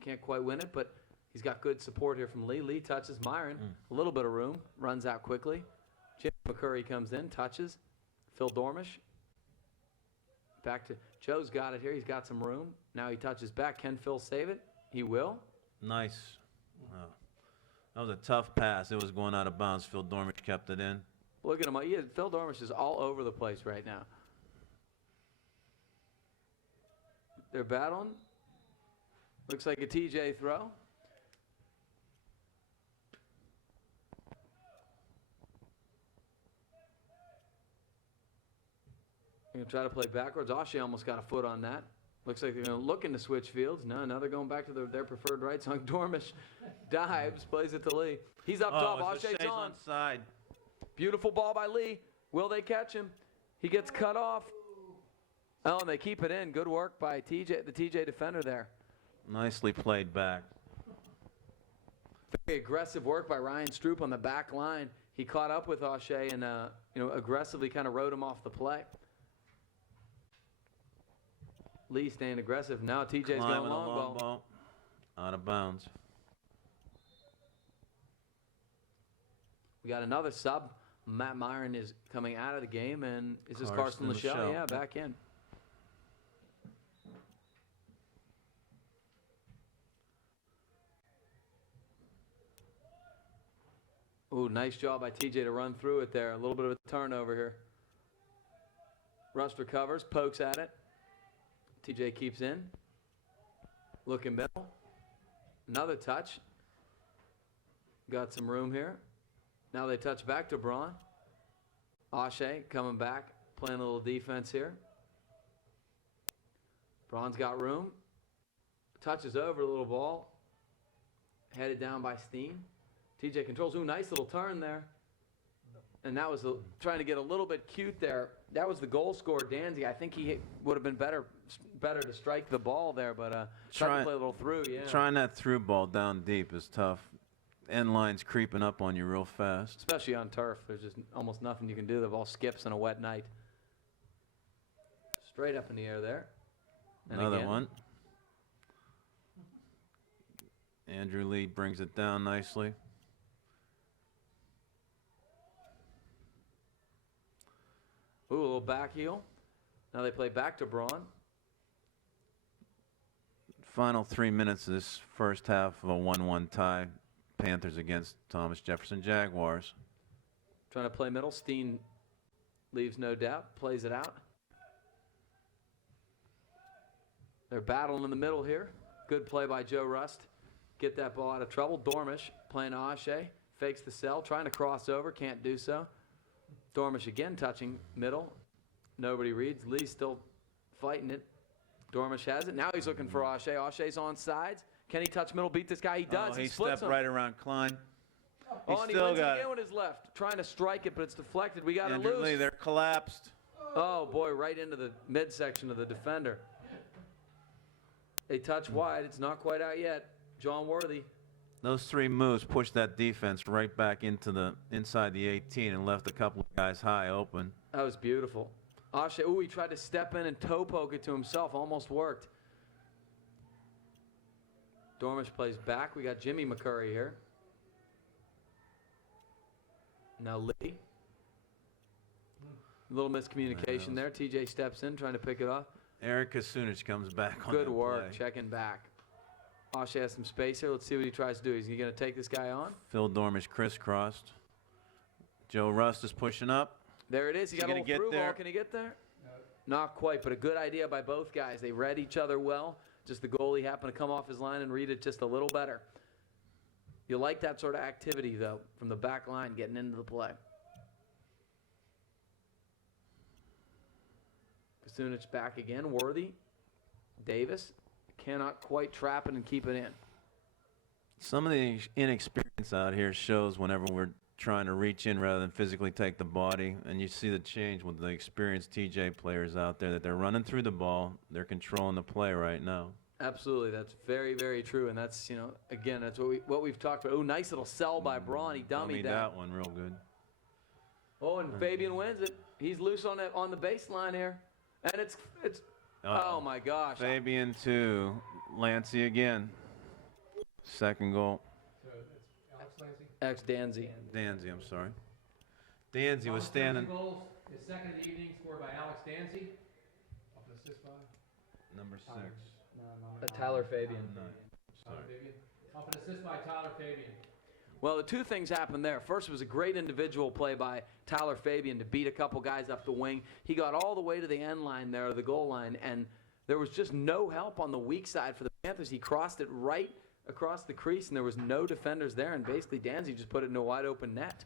Can't quite win it, but he's got good support here from Lee. Lee touches Myron. A little bit of room. Runs out quickly. Jim McCurry comes in, touches. Phil Dormish. Back to Joe's got it here. He's got some room. Now he touches back. Can Phil save it? He will. Nice. Wow. That was a tough pass. It was going out of bounds. Phil Dormish kept it in. Look at him. Phil Dormish is all over the place right now. They're battling. Looks like a TJ throw. They're going to try to play backwards. Oshay almost got a foot on that. Looks like they're going to look into switch fields. No, now they're going back to their preferred right side. Dormish dives, plays it to Lee. He's up top. Oshay's on. Onside. Beautiful ball by Lee. Will they catch him? He gets cut off. Oh, and they keep it in. Good work by TJ, the TJ defender there. Nicely played back. Very aggressive work by Ryan Stroop on the back line. He caught up with Oshay and aggressively kind of rode him off the play. Lee staying aggressive. Now TJ's going Climbing long a long ball. Out of bounds. We got another sub. Matt Myron is coming out of the game, and is this Carson Carson Lachelle? Lachelle. Yeah, back in. Ooh, nice job by TJ to run through it there. A little bit of a turnover here. Rust recovers, pokes at it. TJ keeps in. Looking middle. Another touch. Got some room here. Now they touch back to Braun. Oshay coming back, playing a little defense here. Braun's got room. Touches over a little ball. Headed down by Steen. TJ controls. Ooh, nice little turn there. And that was trying to get a little bit cute there. That was the goal scorer, Danzy. I think he would have been better to strike the ball there, but trying to play a little through, yeah. Trying that through ball down deep is tough. End line's creeping up on you real fast. Especially on turf. There's just almost nothing you can do. The ball skips on a wet night. Straight up in the air there. And Another again. one. Andrew Lee brings it down nicely. Ooh, a little back heel. Now they play back to Braun. Final 3 minutes of this first half of a 1-1 tie. Panthers against Thomas Jefferson Jaguars. Trying to play middle. Steen leaves no doubt. Plays it out. They're battling in the middle here. Good play by Joe Rust. Get that ball out of trouble. Dormish playing Oshay. Fakes the cell. Trying to cross over. Can't do so. Dormish again touching middle. Nobody reads. Lee's still fighting it. Dormish has it. Now he's looking for Oshay. Oshay's on sides. Can he touch middle, beat this guy? He does. He splits stepped him. right around Klein. Oh, and he wins it again with his left. Trying to strike it, but it's deflected. We got it Andrew loose. Lee, they're collapsed. Oh, boy, right into the midsection of the defender. They touch wide. It's not quite out yet. John Worthy. Those 3 moves pushed that defense right back into the inside the 18 and left a couple of guys high open. That was beautiful. Oshay, ooh, he tried to step in and toe poke it to himself. Almost worked. Dormish plays back. We got Jimmy McCurry here. Now Lee. A little miscommunication there. TJ steps in, trying to pick it off. Eric Kasunich comes back on Good the work, play. checking back. Oshay has some space here. Let's see what he tries to do. Is he going to take this guy on? Phil Dormish crisscrossed. Joe Rust is pushing up. There it is. He Is he got a gonna little get through there? ball. Can he get there? No. Not quite, but a good idea by both guys. They read each other well. Just the goalie happened to come off his line and read it just a little better. You like that sort of activity, though, from the back line getting into the play. Kasunich back again. Worthy. Davis cannot quite trap it and keep it in. Some of the inexperience out here shows whenever we're trying to reach in rather than physically take the body. And you see the change with the experienced TJ players out there that they're running through the ball. They're controlling the play right now. Absolutely. That's very, very true. And that's, again, that's what we've talked about. Oh, nice little sell by Braun. He dummied Dummied that one real good. Oh, and Fabian wins it. He's loose on the baseline here. And it's oh my gosh. Fabian to Lancey again. Second goal. So it's Alex Lancey. Ex-Danzy. Danzy, I'm sorry. Danzy was standing. Goals. His second of the evening, scored by Alex Danzy. Off an assist by Number 6. Tyler Fabian. Tyler Fabian. Off an assist by Tyler Fabian. Well, the two things happened there. First was a great individual play by Tyler Fabian to beat a couple guys up the wing. He got all the way to the end line there, the goal line, and there was just no help on the weak side for the Panthers. He crossed it right across the crease, and there was no defenders there, and basically Danzy just put it in a wide open net.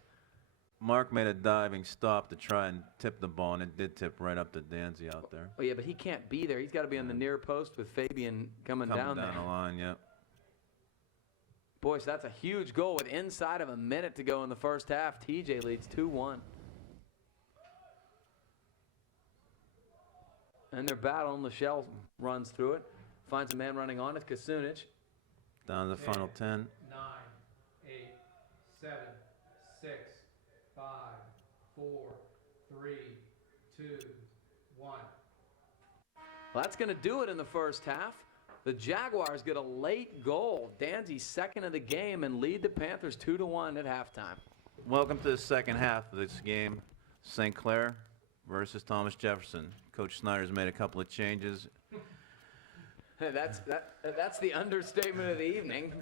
Mark made a diving stop to try and tip the ball, and it did tip right up to Danzy out there. Oh, yeah, but he can't be there. He's got to be on the near post with Fabian coming down there. Down the line, yep. Boy, so that's a huge goal with inside of a minute to go in the first half. TJ leads 2-1. And they're battling. Lachelle runs through it. Finds a man running on it. Kasunich. Down to the final 10. 9, 8, 7, 6, 5, 4, 3, 2, 1. Well, that's going to do it in the first half. The Jaguars get a late goal. Danzy's second of the game and lead the Panthers 2-1 at halftime. Welcome to the second half of this game. St. Clair versus Thomas Jefferson. Coach Snyder's made a couple of changes. That's the understatement of the evening.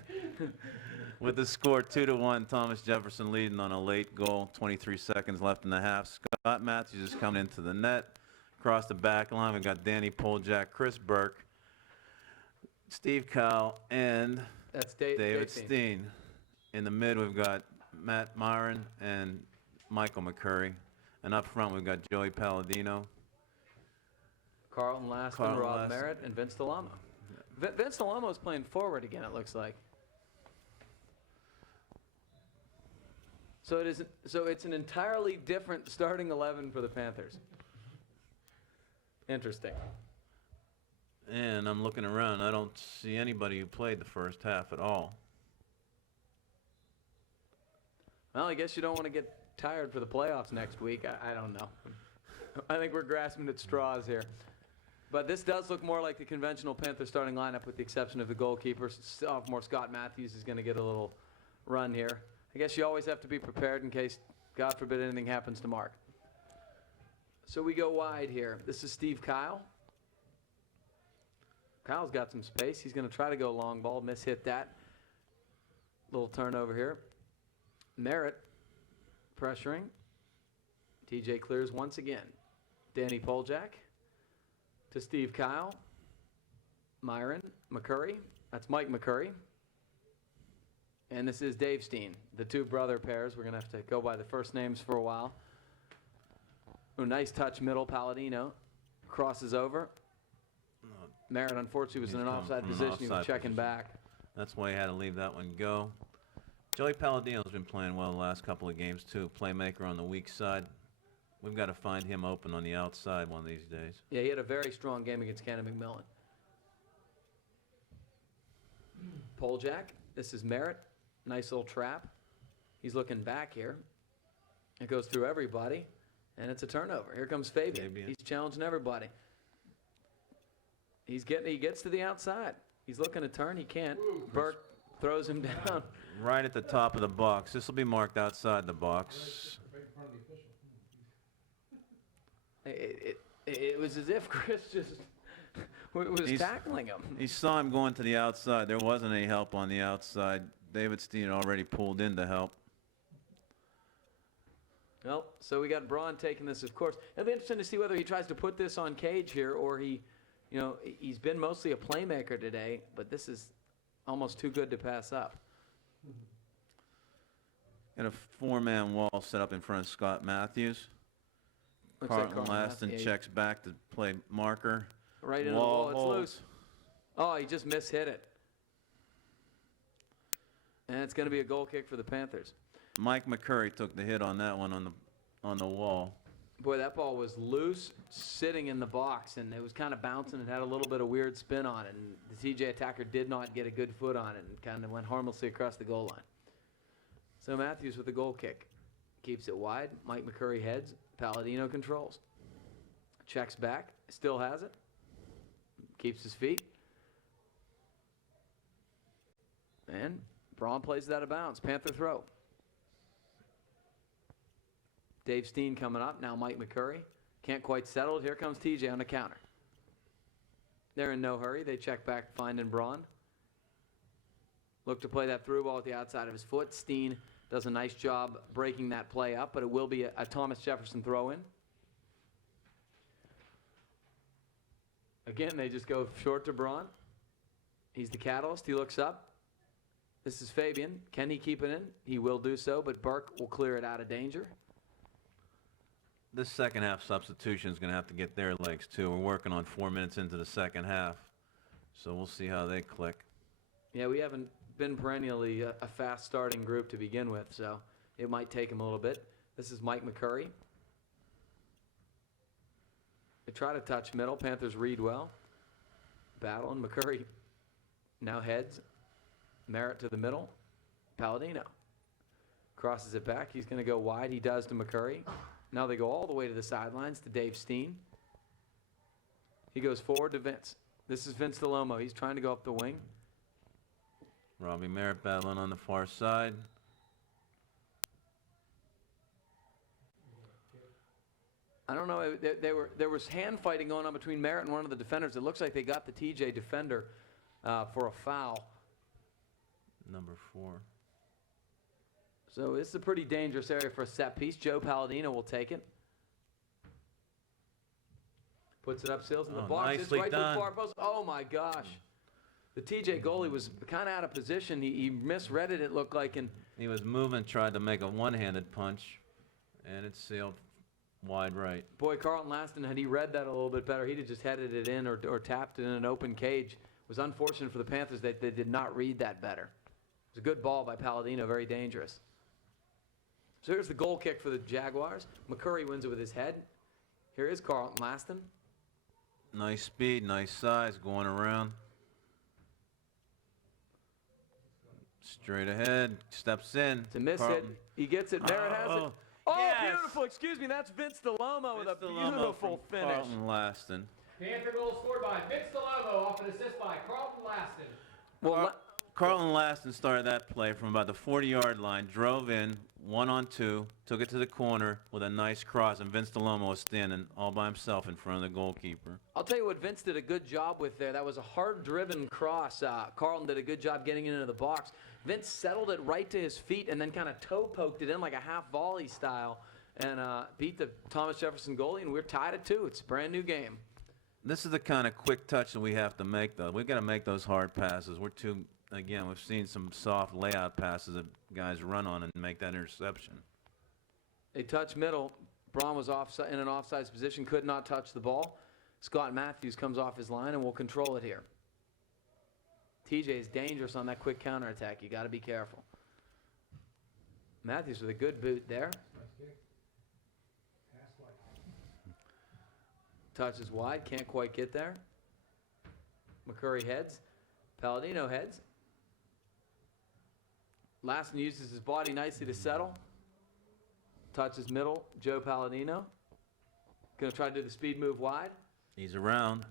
With the score 2-1, Thomas Jefferson leading on a late goal. 23 seconds left in the half. Scott Matthews is coming into the net. Across the back line, we've got Danny Poljak, Chris Burke, Steve Kyle, and That's David Steen. In the mid, we've got Matt Myron and Michael McCurry. And up front, we've got Joey Palladino. Carlton Laston, Rob Merritt, and Vince Delamo. Vince Delamo's playing forward again, it looks like. So it's an entirely different starting 11 for the Panthers. Interesting. And I'm looking around. I don't see anybody who played the first half at all. Well, I guess you don't want to get tired for the playoffs next week. I don't know. I think we're grasping at straws here. But this does look more like the conventional Panther starting lineup with the exception of the goalkeeper. Sophomore Scott Matthews is going to get a little run here. I guess you always have to be prepared in case, God forbid, anything happens to Mark. So we go wide here. This is Steve Kyle. Kyle's got some space. He's going to try to go long ball. Hit that. Little turnover here. Merritt pressuring. TJ clears once again. Danny Poljak to Steve Kyle. Myron McCurry. That's Mike McCurry. And this is Dave Steen, the two brother pairs. We're going to have to go by the first names for a while. Oh, nice touch middle. Palladino crosses over. Merritt, unfortunately, was in an offside position. He was checking back. That's why he had to leave that one go. Joey Palladino's been playing well the last couple of games, too. Playmaker on the weak side. We've got to find him open on the outside one of these days. Yeah, he had a very strong game against Cannon McMillan. Poljak, this is Merritt. Nice little trap. He's looking back here. It goes through everybody, and it's a turnover. Here comes Fabian. He's challenging everybody. He gets to the outside. He's looking to turn. He can't. Burke throws him down. Right at the top of the box. This will be marked outside the box. It was as if Chris just was tackling him. He saw him going to the outside. There wasn't any help on the outside. David Steen already pulled in to help. Well, so we got Braun taking this, of course. It'll be interesting to see whether he tries to put this on Cage here or he's been mostly a playmaker today, but this is almost too good to pass up. And a four-man wall set up in front of Scott Matthews. Carlton Laston checks back to play marker. Right into the wall. It's loose. Oh, he just mishit it. And it's going to be a goal kick for the Panthers. Mike McCurry took the hit on that one on the wall. Boy, that ball was loose, sitting in the box, and it was kind of bouncing. It had a little bit of weird spin on it, and the TJ attacker did not get a good foot on it and kind of went harmlessly across the goal line. So Matthews with the goal kick. Keeps it wide. Mike McCurry heads. Palladino controls. Checks back. Still has it. Keeps his feet. And Braun plays it out of bounds. Panther throw. Dave Steen coming up. Now Mike McCurry. Can't quite settle it. Here comes TJ on the counter. They're in no hurry. They check back, finding Braun. Look to play that through ball at the outside of his foot. Steen does a nice job breaking that play up, but it will be a Thomas Jefferson throw in. Again, they just go short to Braun. He's the catalyst. He looks up. This is Fabian. Can he keep it in? He will do so, but Burke will clear it out of danger. This second half substitution is going to have to get their legs too. We're working on 4 minutes into the second half, so we'll see how they click. Yeah, we haven't been perennially a fast starting group to begin with, so it might take him a little bit. This is Mike McCurry. They try to touch middle. Panthers read well. Battle, and McCurry now heads. Merritt to the middle. Palladino crosses it back. He's going to go wide. He does to McCurry. Now they go all the way to the sidelines to Dave Steen. He goes forward to Vince. This is Vince DeLomo. He's trying to go up the wing. Robbie Merritt battling on the far side. I don't know. There was hand fighting going on between Merritt and one of the defenders. It looks like they got the TJ defender for a foul. Number 4. So this is a pretty dangerous area for a set piece. Joe Palladino will take it. Puts it up, Sills in the box. It's nicely right to done. the far post. Oh my gosh. The TJ goalie was kind of out of position. He misread it, it looked like, and He was moving, tried to make a one-handed punch, and it sailed wide right. boy, Carlton Laston, had he read that a little bit better, he'd have just headed it in or tapped it in an open cage. It was unfortunate for the Panthers that they did not read that better. It was a good ball by Palladino, very dangerous. So here's the goal kick for the Jaguars. McCurry wins it with his head. Here is Carlton Laston. Nice speed, nice size, going around. Straight ahead, steps in. It's a miss hit. Carlton. He gets it. Merritt has it. Oh, yes! beautiful. Excuse me. That's Vince DeLomo with a Vince DeLomo beautiful from finish. Carlton Laston. Panther goal scored by Vince DeLomo off an assist by Carlton Laston. Well, Carlton Laston started that play from about the 40-yard line, drove in, 1-on-2, took it to the corner with a nice cross, and Vince DeLomo was standing all by himself in front of the goalkeeper. I'll tell you what Vince did a good job with there. That was a hard-driven cross. Carlton did a good job getting it into the box. Vince settled it right to his feet and then kind of toe-poked it in like a half-volley style and beat the Thomas Jefferson goalie, and we're tied at 2. It's a brand-new game. This is the kind of quick touch that we have to make, though. We've got to make those hard passes. Again, we've seen some soft layout passes that guys run on and make that interception. They touch middle. Braun was in an offsides position, could not touch the ball. Scott Matthews comes off his line and will control it here. TJ is dangerous on that quick counterattack. You got to be careful. Matthews with a good boot there. Touches wide, can't quite get there. McCurry heads. Palladino heads. Laston uses his body nicely to settle. Touches middle. Joe Palladino. Going to try to do the speed move wide. He's around.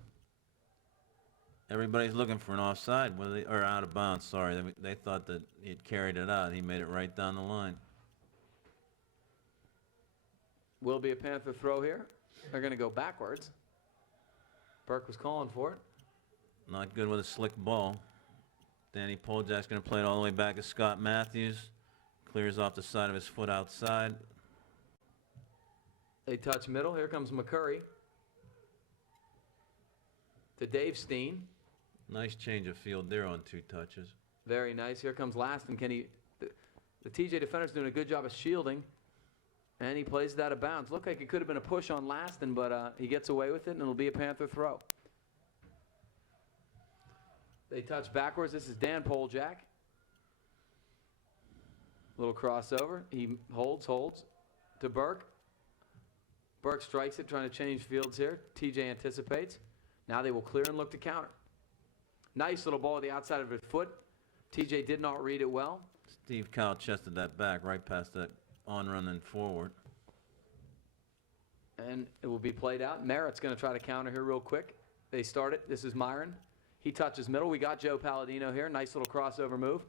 Everybody's looking for an offside, or out of bounds, sorry. They thought that he'd carried it out. He made it right down the line. Will be a Panther throw here. They're going to go backwards. Burke was calling for it. Not good with a slick ball. Danny Poljak's going to play it all the way back to Scott Matthews. Clears off the side of his foot outside. They touch middle. Here comes McCurry. To Dave Steen. Nice change of field there on 2 touches. Very nice. Here comes Laston. The TJ defender's doing a good job of shielding. And he plays it out of bounds. Looked like it could have been a push on Laston, but he gets away with it, and it'll be a Panther throw. They touch backwards. This is Dan Poljak. Little crossover. He holds to Burke. Burke strikes it, trying to change fields here. TJ anticipates. Now they will clear and look to counter. Nice little ball at the outside of his foot. TJ did not read it well. Steve Kyle chested that back right past that on running forward. And it will be played out. Merritt's going to try to counter here real quick. They start it. This is Myron. He touches middle. We got Joe Palladino here. Nice little crossover move.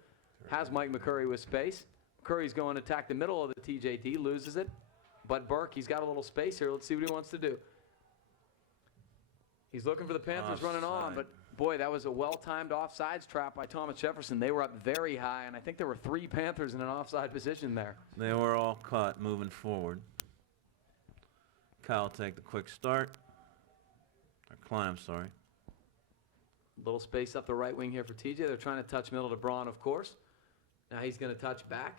Has Mike McCurry with space. McCurry's going to attack the middle of the TJD. Loses it. But Burke, he's got a little space here. Let's see what he wants to do. He's looking for the Panthers running on. Offside. But, boy, that was a well-timed offsides trap by Thomas Jefferson. They were up very high, and I think there were 3 Panthers in an offside position there. They were all caught moving forward. Kyle take the quick start. Or Klein, I'm sorry. Little space up the right wing here for TJ. They're trying to touch middle to Braun, of course. Now he's going to touch back.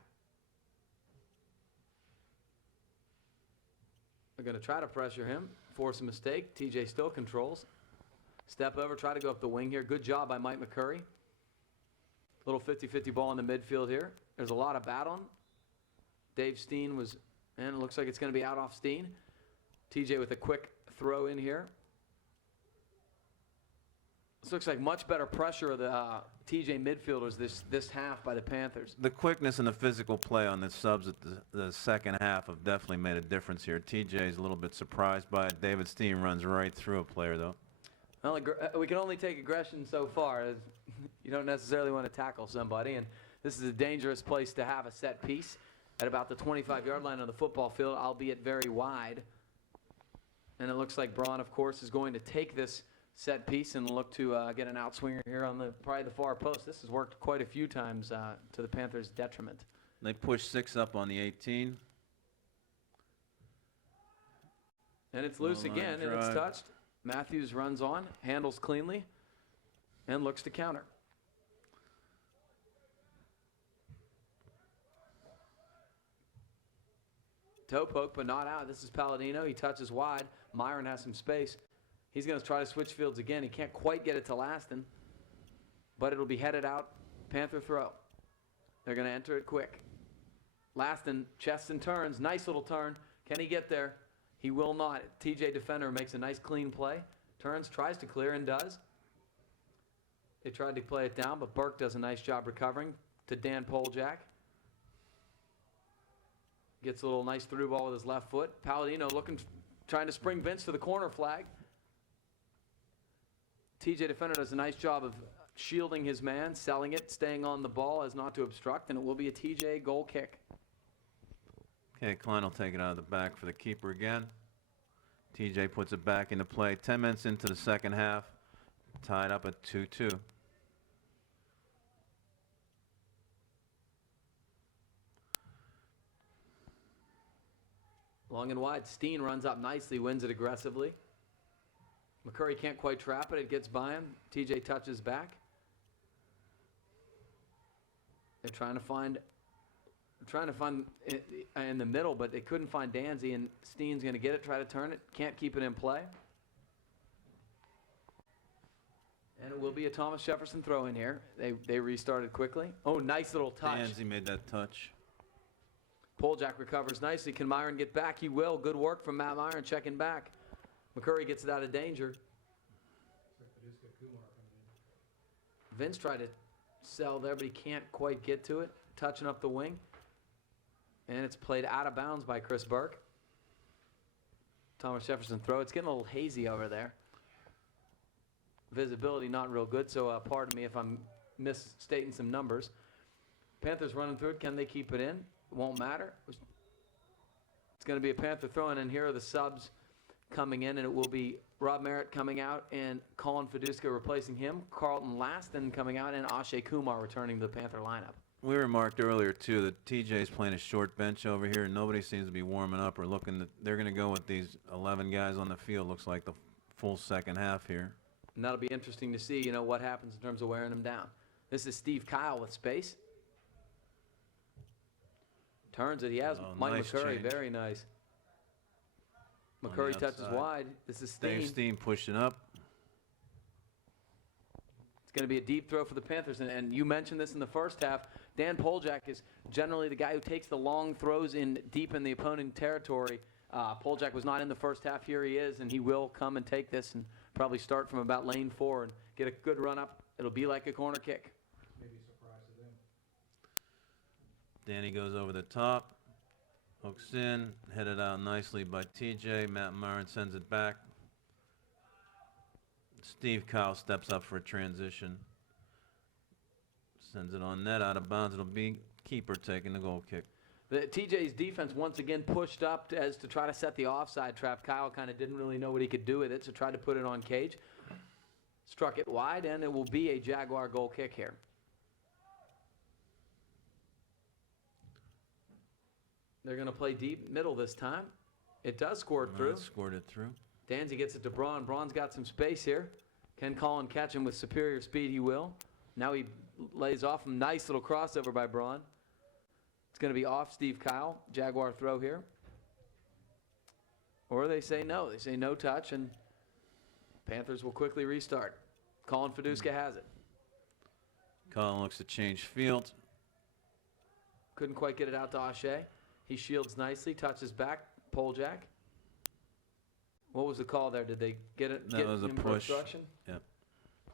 They're going to try to pressure him, force a mistake. TJ still controls. Step over, try to go up the wing here. Good job by Mike McCurry. Little 50-50 ball in the midfield here. There's a lot of battling. Dave Steen was, and it looks like it's going to be out off Steen. TJ with a quick throw in here. This looks like much better pressure of the TJ midfielders this half by the Panthers. The quickness and the physical play on the subs at the second half have definitely made a difference here. TJ's a little bit surprised by it. David Steen runs right through a player, though. Well, we can only take aggression so far. You don't necessarily want to tackle somebody, and this is a dangerous place to have a set piece at about the 25-yard line of the football field, albeit very wide. And it looks like Braun, of course, is going to take this set piece and look to get an outswinger here on probably the far post. This has worked quite a few times to the Panthers' detriment. They push 6 up on the 18. And it's loose Goal line again, and it's drive. touched. Matthews runs on, handles cleanly, and looks to counter. Toe poke, but not out. This is Palladino. He touches wide. Myron has some space. He's going to try to switch fields again. He can't quite get it to Laston, but it'll be headed out. Panther throw. They're going to enter it quick. Laston chests and turns. Nice little turn. Can he get there? He will not. TJ defender makes a nice clean play. Turns, tries to clear, and does. They tried to play it down, but Burke does a nice job recovering to Dan Poljak. Gets a little nice through ball with his left foot. Palladino trying to spring Vince to the corner flag. TJ defender does a nice job of shielding his man, selling it, staying on the ball as not to obstruct, and it will be a TJ goal kick. Okay, Klein will take it out of the back for the keeper again. TJ puts it back into play. 10 minutes into the second half. Tied up at 2-2. Long and wide. Steen runs up nicely, wins it aggressively. McCurry can't quite trap it. It gets by him. TJ touches back. They're trying to find in the middle, but they couldn't find Danzy, and Steen's going to get it, try to turn it. Can't keep it in play. And it will be a Thomas Jefferson throw in here. They restarted quickly. Oh, nice little touch. Danzy made that touch. Poljak recovers nicely. Can Myron get back? He will. Good work from Matt Myron checking back. McCurry gets it out of danger. Vince tried to sell there, but he can't quite get to it. Touching up the wing. And it's played out of bounds by Chris Burke. Thomas Jefferson throw. It's getting a little hazy over there. Visibility not real good, so pardon me if I'm misstating some numbers. Panthers running through it. Can they keep it in? It won't matter. It's going to be a Panther throw, and here are the subs coming in, and it will be Rob Merritt coming out and Colin Fiduska replacing him, Carlton Laston coming out, and Ashay Kumar returning to the Panther lineup. We remarked earlier, too, that TJ's playing a short bench over here, and nobody seems to be warming up or looking. They're going to go with these 11 guys on the field. Looks like the full second half here. And that'll be interesting to see, what happens in terms of wearing them down. This is Steve Kyle with space. Turns it. He has Mike nice McCurry. change. Very nice. On the McCurry touches outside. wide. This is Steen. Dave Steen pushing up. It's going to be a deep throw for the Panthers. And you mentioned this in the first half. Dan Poljak is generally the guy who takes the long throws in deep in the opponent territory. Poljak was not in the first half. Here he is, and he will come and take this and probably start from about lane 4 and get a good run up. It'll be like a corner kick. Maybe a surprise to them. Danny goes over the top. Hooks in, headed out nicely by TJ. Matt Myron sends it back. Steve Kyle steps up for a transition. Sends it on net, out of bounds. It'll be keeper taking the goal kick. TJ's defense once again pushed up as to try to set the offside trap. Kyle kind of didn't really know what he could do with it, so tried to put it on Cage. Struck it wide, and it will be a Jaguar goal kick here. They're going to play deep middle this time. It does score it through. Scored it through. Danzy gets it to Braun. Braun's got some space here. Can Collin catch him with superior speed? He will. Now he lays off him. Nice little crossover by Braun. It's going to be off Steve Kyle. Jaguar throw here. Or they say no. They say no touch, and Panthers will quickly restart. Colin Fiduska has it. Colin looks to change field. Couldn't quite get it out to Ashe. He shields nicely, touches back, pole jack. What was the call there? Did they get it? That was a him for push. obstruction? Yep.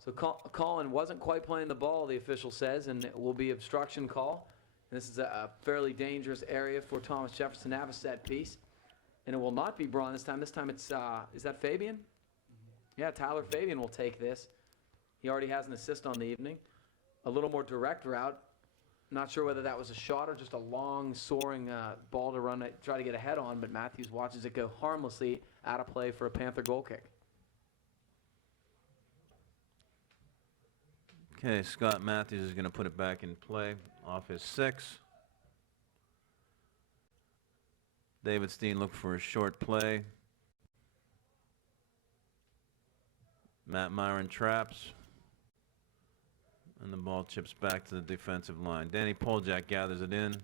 So Colin wasn't quite playing the ball, the official says, and it will be obstruction call. This is a fairly dangerous area for Thomas Jefferson to have a set piece. And it will not be Braun this time. This time it's, is that Fabian? Yeah, Tyler Fabian will take this. He already has an assist on the evening. A little more direct route. Not sure whether that was a shot or just a long, soaring ball to run, try to get ahead on, but Matthews watches it go harmlessly out of play for a Panther goal kick. Okay, Scott Matthews is going to put it back in play off his 6. David Steen looked for a short play. Matt Myron traps. And the ball chips back to the defensive line. Danny Poljak gathers it in.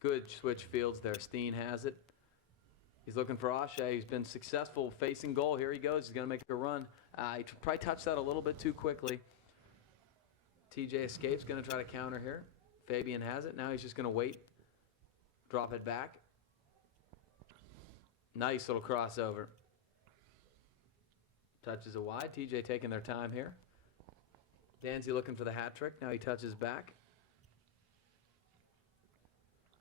Good switch fields there. Steen has it. He's looking for Ashe. He's been successful facing goal. Here he goes. He's going to make a run. He probably touched that a little bit too quickly. TJ escapes. Going to try to counter here. Fabian has it. Now he's just going to wait. Drop it back. Nice little crossover. Touches it wide. TJ taking their time here. Danzy looking for the hat trick. Now he touches back.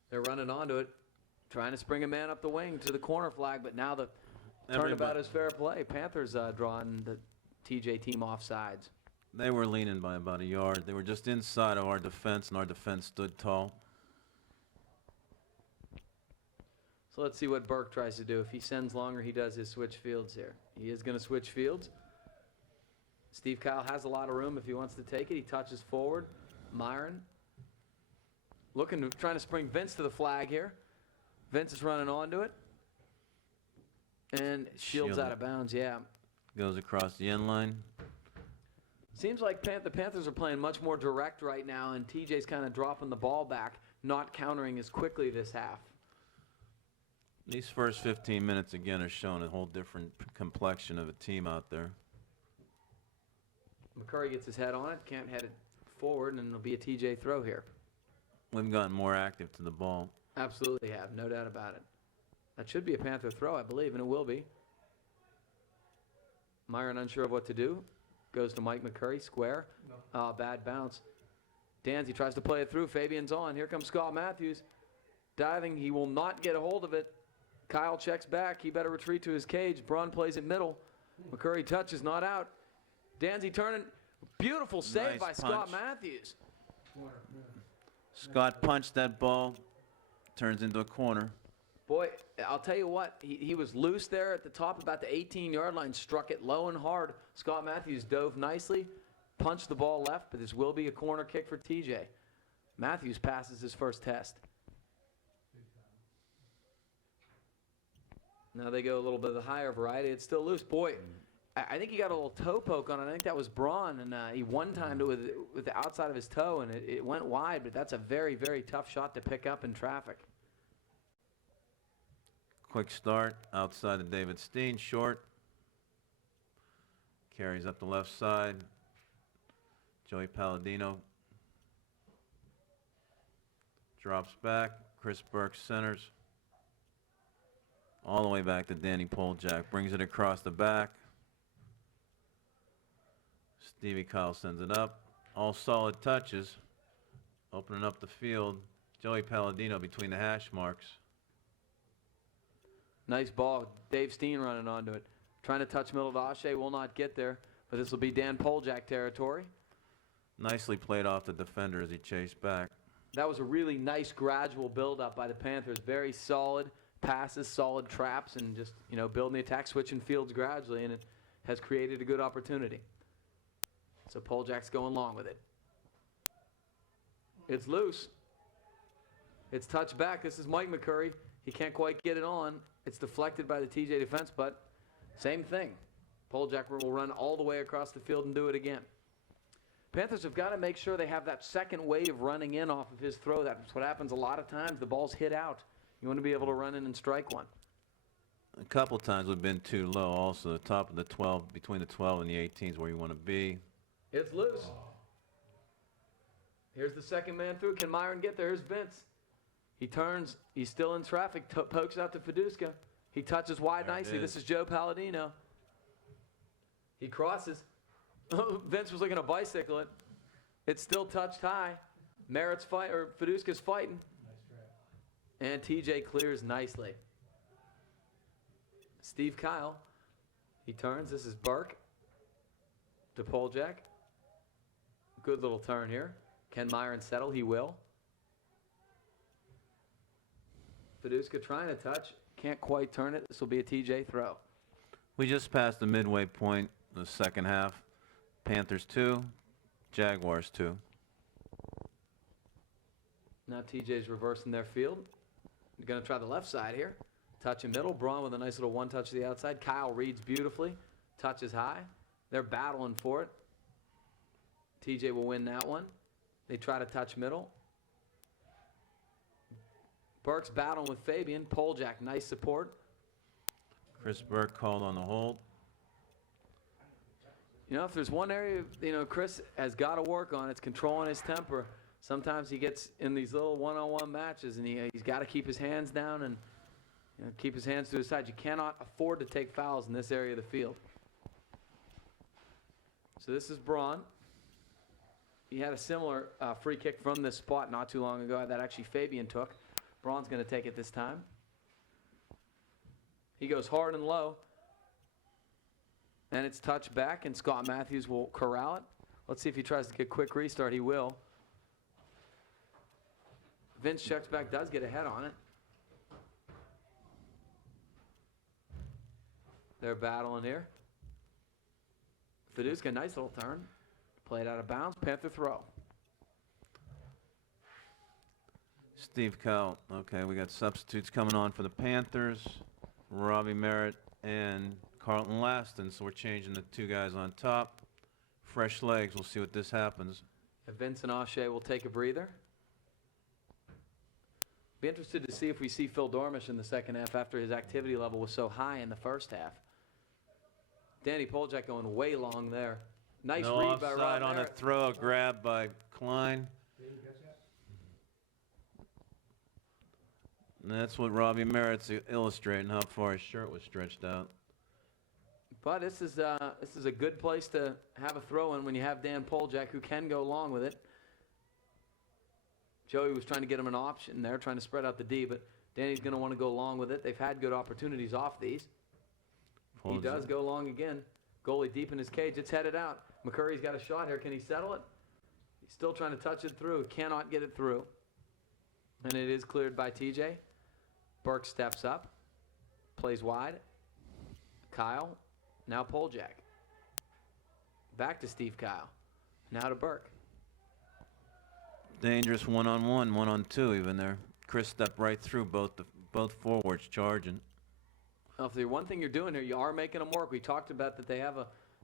They're running onto it, trying to spring a man up the wing to the corner flag, but now the turnabout is fair play. Panthers drawing the TJ team off sides. They were leaning by about a yard. They were just inside of our defense, and our defense stood tall. So let's see what Burke tries to do. If he sends longer, he does his switch fields here. He is going to switch fields. Steve Kyle has a lot of room if he wants to take it. He touches forward. Myron trying to spring Vince to the flag here. Vince is running onto it. And shields out of bounds, yeah. Goes across the end line. Seems like the Panthers are playing much more direct right now, and TJ's kind of dropping the ball back, not countering as quickly this half. These first 15 minutes, again, are showing a whole different complexion of a team out there. McCurry gets his head on it, can't head it forward, and it'll be a TJ throw here. We've gotten more active to the ball. Absolutely have, no doubt about it. That should be a Panther throw, I believe, and it will be. Myron unsure of what to do. Goes to Mike McCurry, square. No. Bad bounce. Danzy tries to play it through. Fabian's on. Here comes Scott Matthews. Diving, he will not get a hold of it. Kyle checks back. He better retreat to his cage. Braun plays it middle. McCurry touches, not out. Danzy turning. Beautiful save Nice by punch. Scott Matthews. Scott punched that ball. Turns into a corner. Boy, I'll tell you what, he was loose there at the top about the 18-yard line, struck it low and hard. Scott Matthews dove nicely, punched the ball left, but this will be a corner kick for TJ. Matthews passes his first test. Now they go a little bit of the higher variety. It's still loose. Boy, I think he got a little toe poke on it. I think that was Braun, and he one-timed it with the outside of his toe, and it went wide, but that's a very, very tough shot to pick up in traffic. Quick start outside of David Steen, short. Carries up the left side. Joey Palladino drops back. Chris Burke centers. All the way back to Danny Poljak. Brings it across the back. Stevie Kyle sends it up. All solid touches. Opening up the field. Joey Palladino between the hash marks. Nice ball. Dave Steen running onto it. Trying to touch middle to Ashe. Will not get there. But this will be Dan Poljak territory. Nicely played off the defender as he chased back. That was a really nice gradual build-up by the Panthers. Very solid passes, solid traps, and just, building the attack, switching fields gradually, and it has created a good opportunity. So Poljak's going long with it. It's loose. It's touched back. This is Mike McCurry. He can't quite get it on. It's deflected by the TJ defense, but same thing. Poljak will run all the way across the field and do it again. Panthers have got to make sure they have that second wave running in off of his throw. That's what happens a lot of times. The ball's hit out. You want to be able to run in and strike one. A couple times we've been too low. Also, the top of the 12, between the 12 and the 18 is where you want to be. It's loose. Here's the second man through. Can Myron get there? Here's Vince. He turns. He's still in traffic. Pokes out to Fiduska. He touches wide nicely. This is Joe Palladino. He crosses. Vince was looking to bicycle it. It's still touched high. Fiduska's fighting. And TJ clears nicely. Steve Kyle. He turns. This is Burke to Poljak. Good little turn here. Can Myron settle? He will. Fiduska trying to touch. Can't quite turn it. This will be a TJ throw. We just passed the midway point of the second half. Panthers 2, Jaguars 2. Now TJ's reversing their field. They're going to try the left side here. Touch in middle. Braun with a nice little one touch to the outside. Kyle reads beautifully. Touches high. They're battling for it. TJ will win that one. They try to touch middle. Burke's battling with Fabian. Poljak, nice support. Chris Burke called on the hold. If there's one area, Chris has got to work on, it's controlling his temper. Sometimes he gets in these little one-on-one matches, and he's got to keep his hands down and keep his hands to his side. You cannot afford to take fouls in this area of the field. So this is Braun. He had a similar free kick from this spot not too long ago that actually Fabian took. Braun's going to take it this time. He goes hard and low. And it's touched back, and Scott Matthews will corral it. Let's see if he tries to get a quick restart. He will. Vince checks back, does get a head on it. They're battling here. Fiduska, nice little turn. Played out of bounds. Panther throw. Steve Kyle. Okay, we got substitutes coming on for the Panthers. Robbie Merritt and Carlton Laston, so we're changing the two guys on top. Fresh legs. We'll see what this happens. Vince and Ashe will take a breather. Be interested to see if we see Phil Dormish in the second half after his activity level was so high in the first half. Danny Poljak going way long there. Nice No read by offside Rob on a Merritt. throw, a grab by Klein. And that's what Robbie Merritt's illustrating, how far his shirt was stretched out. But this is a good place to have a throw-in when you have Dan Poljak, who can go long with it. Joey was trying to get him an option there, trying to spread out the D, but Danny's going to want to go long with it. They've had good opportunities off these. He does go long again. Goalie deep in his cage. It's headed out. McCurry's got a shot here. Can he settle it? He's still trying to touch it through. Cannot get it through. And it is cleared by TJ. Burke steps up. Plays wide. Kyle. Now Poljak. Back to Steve Kyle. Now to Burke. Dangerous one-on-one, one-on-two even there. Chris stepped right through both forwards charging. Well, if there's one thing you're doing here, you are making them work. We talked about that they have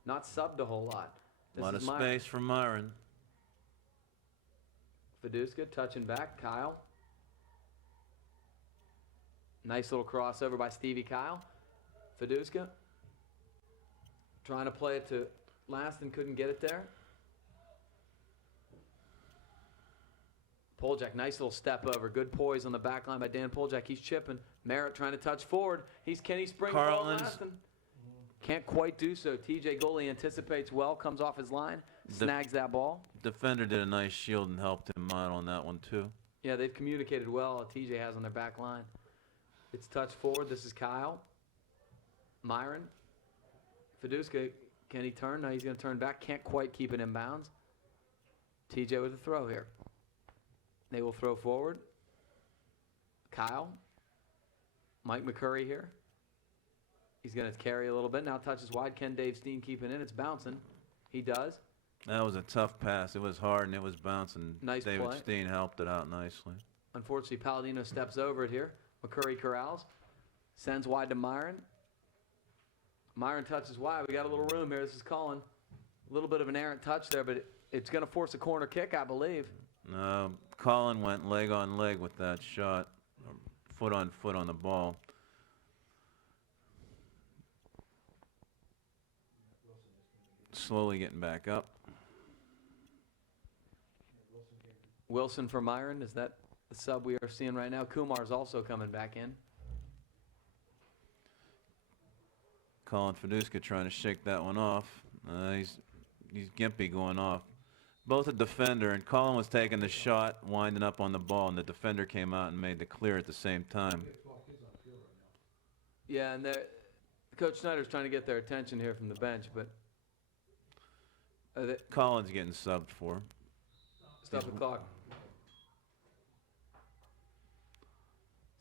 not subbed a whole lot. A lot of space for Myron. Fiduska touching back. Kyle. Nice little crossover by Stevie Kyle. Fiduska. Trying to play it to last and couldn't get it there. Poljak, nice little step over. Good poise on the back line by Dan Poljak. He's chipping. Merritt trying to touch forward. Can he spring the ball last? Can't quite do so. TJ goalie anticipates well, comes off his line, snags that ball. Defender did a nice shield and helped him out on that one too. Yeah, they've communicated well. TJ has on their back line. It's touch forward. This is Kyle. Myron. Fiduska, can he turn? No, he's going to turn back. Can't quite keep it in bounds. TJ with a throw here. They will throw forward. Kyle. Mike McCurry here. He's going to carry a little bit. Now touches wide. Can Dave Steen keep it in? It's bouncing. He does. That was a tough pass. It was hard and it was bouncing. Nice David play. Steen helped it out nicely. Unfortunately, Palladino steps over it here. McCurry corrals. Sends wide to Myron. Myron touches wide. We got a little room here. This is Colin. A little bit of an errant touch there, but it's going to force a corner kick, I believe. Colin went leg on leg with that shot, foot on the ball. Slowly getting back up. Wilson for Myron. Is that the sub we are seeing right now? Kumar's also coming back in. Colin Fiduska trying to shake that one off. He's gimpy going off. Both a defender, and Colin was taking the shot, winding up on the ball, and the defender came out and made the clear at the same time. Yeah, and Coach Snyder's trying to get their attention here from the bench, but Colin's getting subbed for. stop the clock.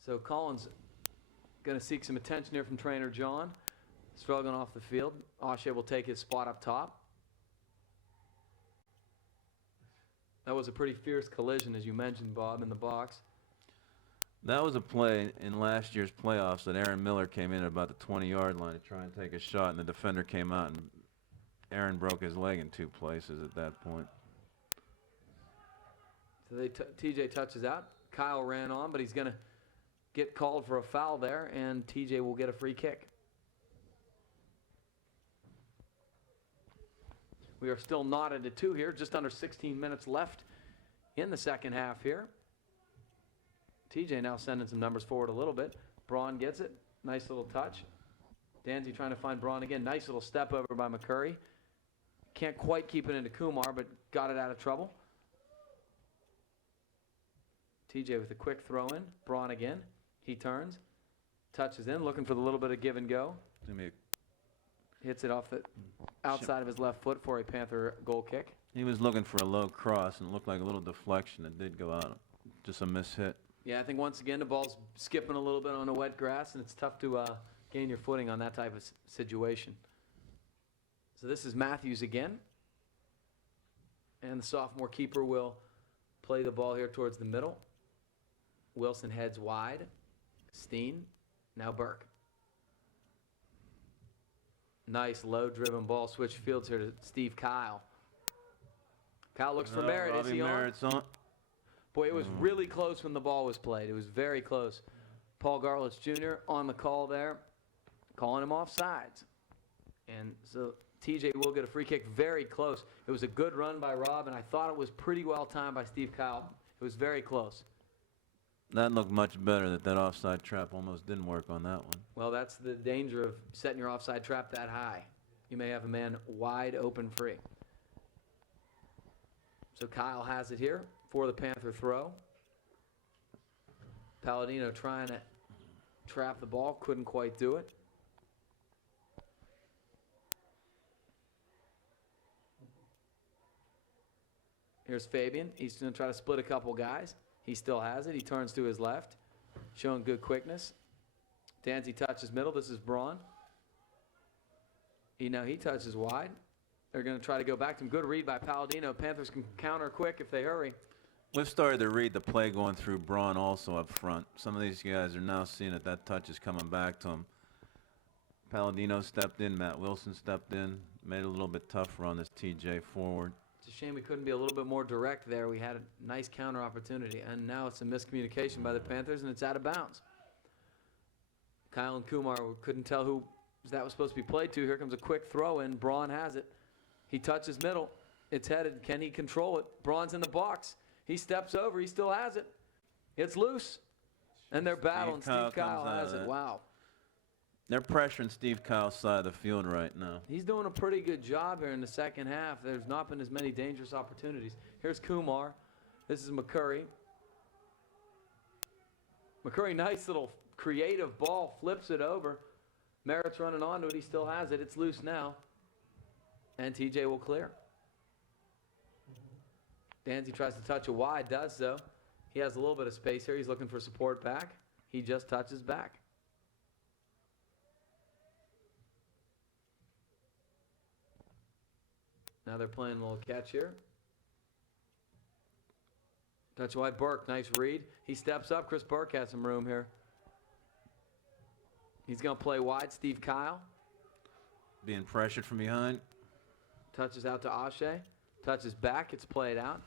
So Colin's going to seek some attention here from trainer John. Struggling off the field. Oshay will take his spot up top. That was a pretty fierce collision, as you mentioned, Bob, in the box. That was a play in last year's playoffs that Aaron Miller came in at about the 20-yard line to try and take a shot, and the defender came out, and Aaron broke his leg in 2 places at that point. So TJ touches out. Kyle ran on, but he's going to get called for a foul there, and TJ will get a free kick. We are still knotted at 2 here, just under 16 minutes left in the second half here. TJ now sending some numbers forward a little bit. Braun gets it. Nice little touch. Danzy trying to find Braun again. Nice little step over by McCurry. Can't quite keep it into Kumar, but got it out of trouble. TJ with a quick throw in. Braun again. He turns. Touches in, looking for the little bit of give and go. Hits it off the outside of his left foot for a Panther goal kick. He was looking for a low cross, and it looked like a little deflection. It did go out. Just a mishit. Yeah, I think once again the ball's skipping a little bit on the wet grass, and it's tough to gain your footing on that type of situation. So this is Matthews again. And the sophomore keeper will play the ball here towards the middle. Wilson heads wide. Steen. Now Burke. Nice low-driven ball. Switch fields here to Steve Kyle. Kyle looks for Merritt. Is he on? Merritt's on. Boy, it was really close when the ball was played. It was very close. Paul Garlitz Jr. on the call there, calling him off sides. And so TJ will get a free kick very close. It was a good run by Rob, and I thought it was pretty well timed by Steve Kyle. It was very close. That looked much better. That offside trap almost didn't work on that one. Well, that's the danger of setting your offside trap that high. You may have a man wide open free. So Kyle has it here for the Panther throw. Palladino trying to trap the ball, couldn't quite do it. Here's Fabian. He's going to try to split a couple guys. He still has it. He turns to his left, showing good quickness. Danzy touches middle. This is Braun. He touches wide. They're going to try to go back to him. Good read by Palladino. Panthers can counter quick if they hurry. We've started to read the play going through Braun also up front. Some of these guys are now seeing that touch is coming back to him. Palladino stepped in. Matt Wilson stepped in. Made it a little bit tougher on this TJ forward. It's a shame we couldn't be a little bit more direct there. We had a nice counter opportunity, and now it's a miscommunication by the Panthers, and it's out of bounds. Kyle and Kumar couldn't tell who that was supposed to be played to. Here comes a quick throw in. Braun has it. He touches middle. It's headed. Can he control it? Braun's in the box. He steps over. He still has it. It's loose. And they're battling. Steve Kyle has it. Wow. They're pressuring Steve Kyle's side of the field right now. He's doing a pretty good job here in the second half. There's not been as many dangerous opportunities. Here's Kumar. This is McCurry. McCurry, nice little creative ball, flips it over. Merritt's running onto it. He still has it. It's loose now. And TJ will clear. Danzy tries to touch it wide, does so. He has a little bit of space here. He's looking for support back. He just touches back. Now they're playing a little catch here. Touch wide, Burke, nice read. He steps up. Chris Burke has some room here. He's going to play wide. Steve Kyle. Being pressured from behind. Touches out to Ashe. Touches back. It's played out.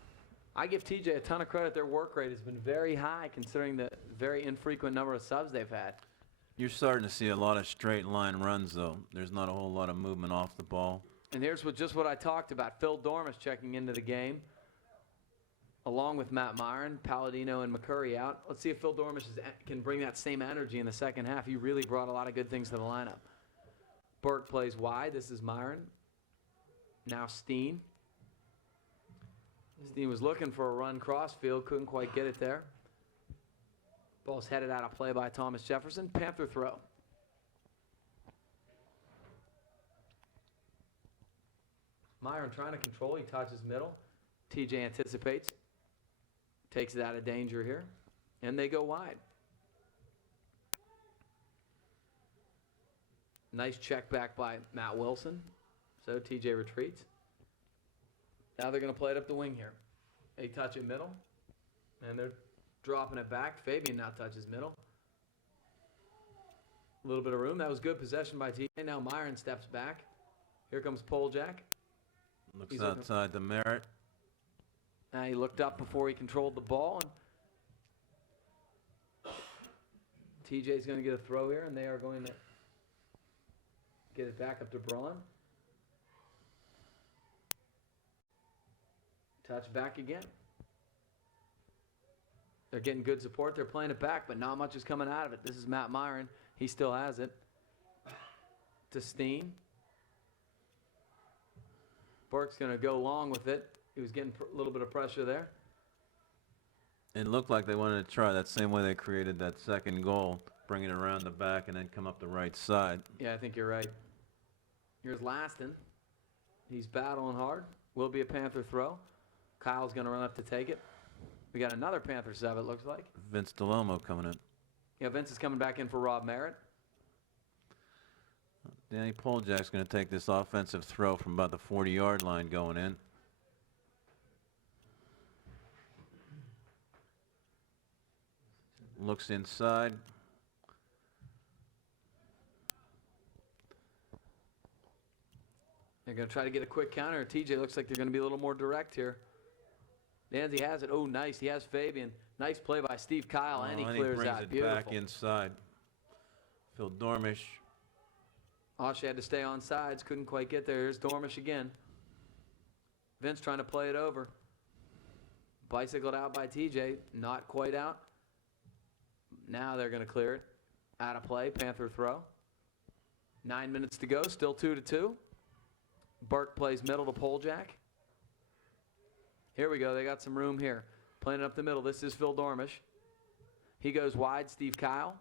I give TJ a ton of credit. Their work rate has been very high considering the very infrequent number of subs they've had. You're starting to see a lot of straight line runs, though. There's not a whole lot of movement off the ball. And here's just what I talked about. Phil Dormish checking into the game, along with Matt Myron, Palladino, and McCurry out. Let's see if Phil Dormish can bring that same energy in the second half. He really brought a lot of good things to the lineup. Burke plays wide. This is Myron. Now Steen. Steen was looking for a run crossfield. Couldn't quite get it there. Ball's headed out of play by Thomas Jefferson. Panther throw. Myron trying to control. He touches middle. TJ anticipates. Takes it out of danger here. And they go wide. Nice check back by Matt Wilson. So TJ retreats. Now they're going to play it up the wing here. They touch it middle. And they're dropping it back. Fabian now touches middle. A little bit of room. That was good possession by TJ. Now Myron steps back. Here comes Poljak. Looks outside the Merritt. Now he looked up before he controlled the ball. And TJ's going to get a throw here, and they are going to get it back up to Braun. Touch back again. They're getting good support. They're playing it back, but not much is coming out of it. This is Matt Myron. He still has it. To Steen. Burke's going to go long with it. He was getting a little bit of pressure there. It looked like they wanted to try that same way they created that second goal, bring it around the back and then come up the right side. Yeah, I think you're right. Here's Laston. He's battling hard. Will be a Panther throw. Kyle's going to run up to take it. We got another Panther sub, it looks like. Vince DeLomo coming in. Yeah, Vince is coming back in for Rob Merritt. Danny Poljak's going to take this offensive throw from about the 40-yard line going in. Looks inside. They're going to try to get a quick counter. TJ looks like they're going to be a little more direct here. Danzy has it. Oh, nice. He has Fabian. Nice play by Steve Kyle, and he clears brings out. it Beautiful. back inside. Phil Dormish. Ashe had to stay on sides. Couldn't quite get there. Here's Dormish again. Vince trying to play it over. Bicycled out by TJ. Not quite out. Now they're going to clear it. Out of play. Panther throw. 9 minutes to go. Still 2-2. Burke plays middle to Poljak. Here we go. They got some room here. Playing it up the middle. This is Phil Dormish. He goes wide. Steve Kyle.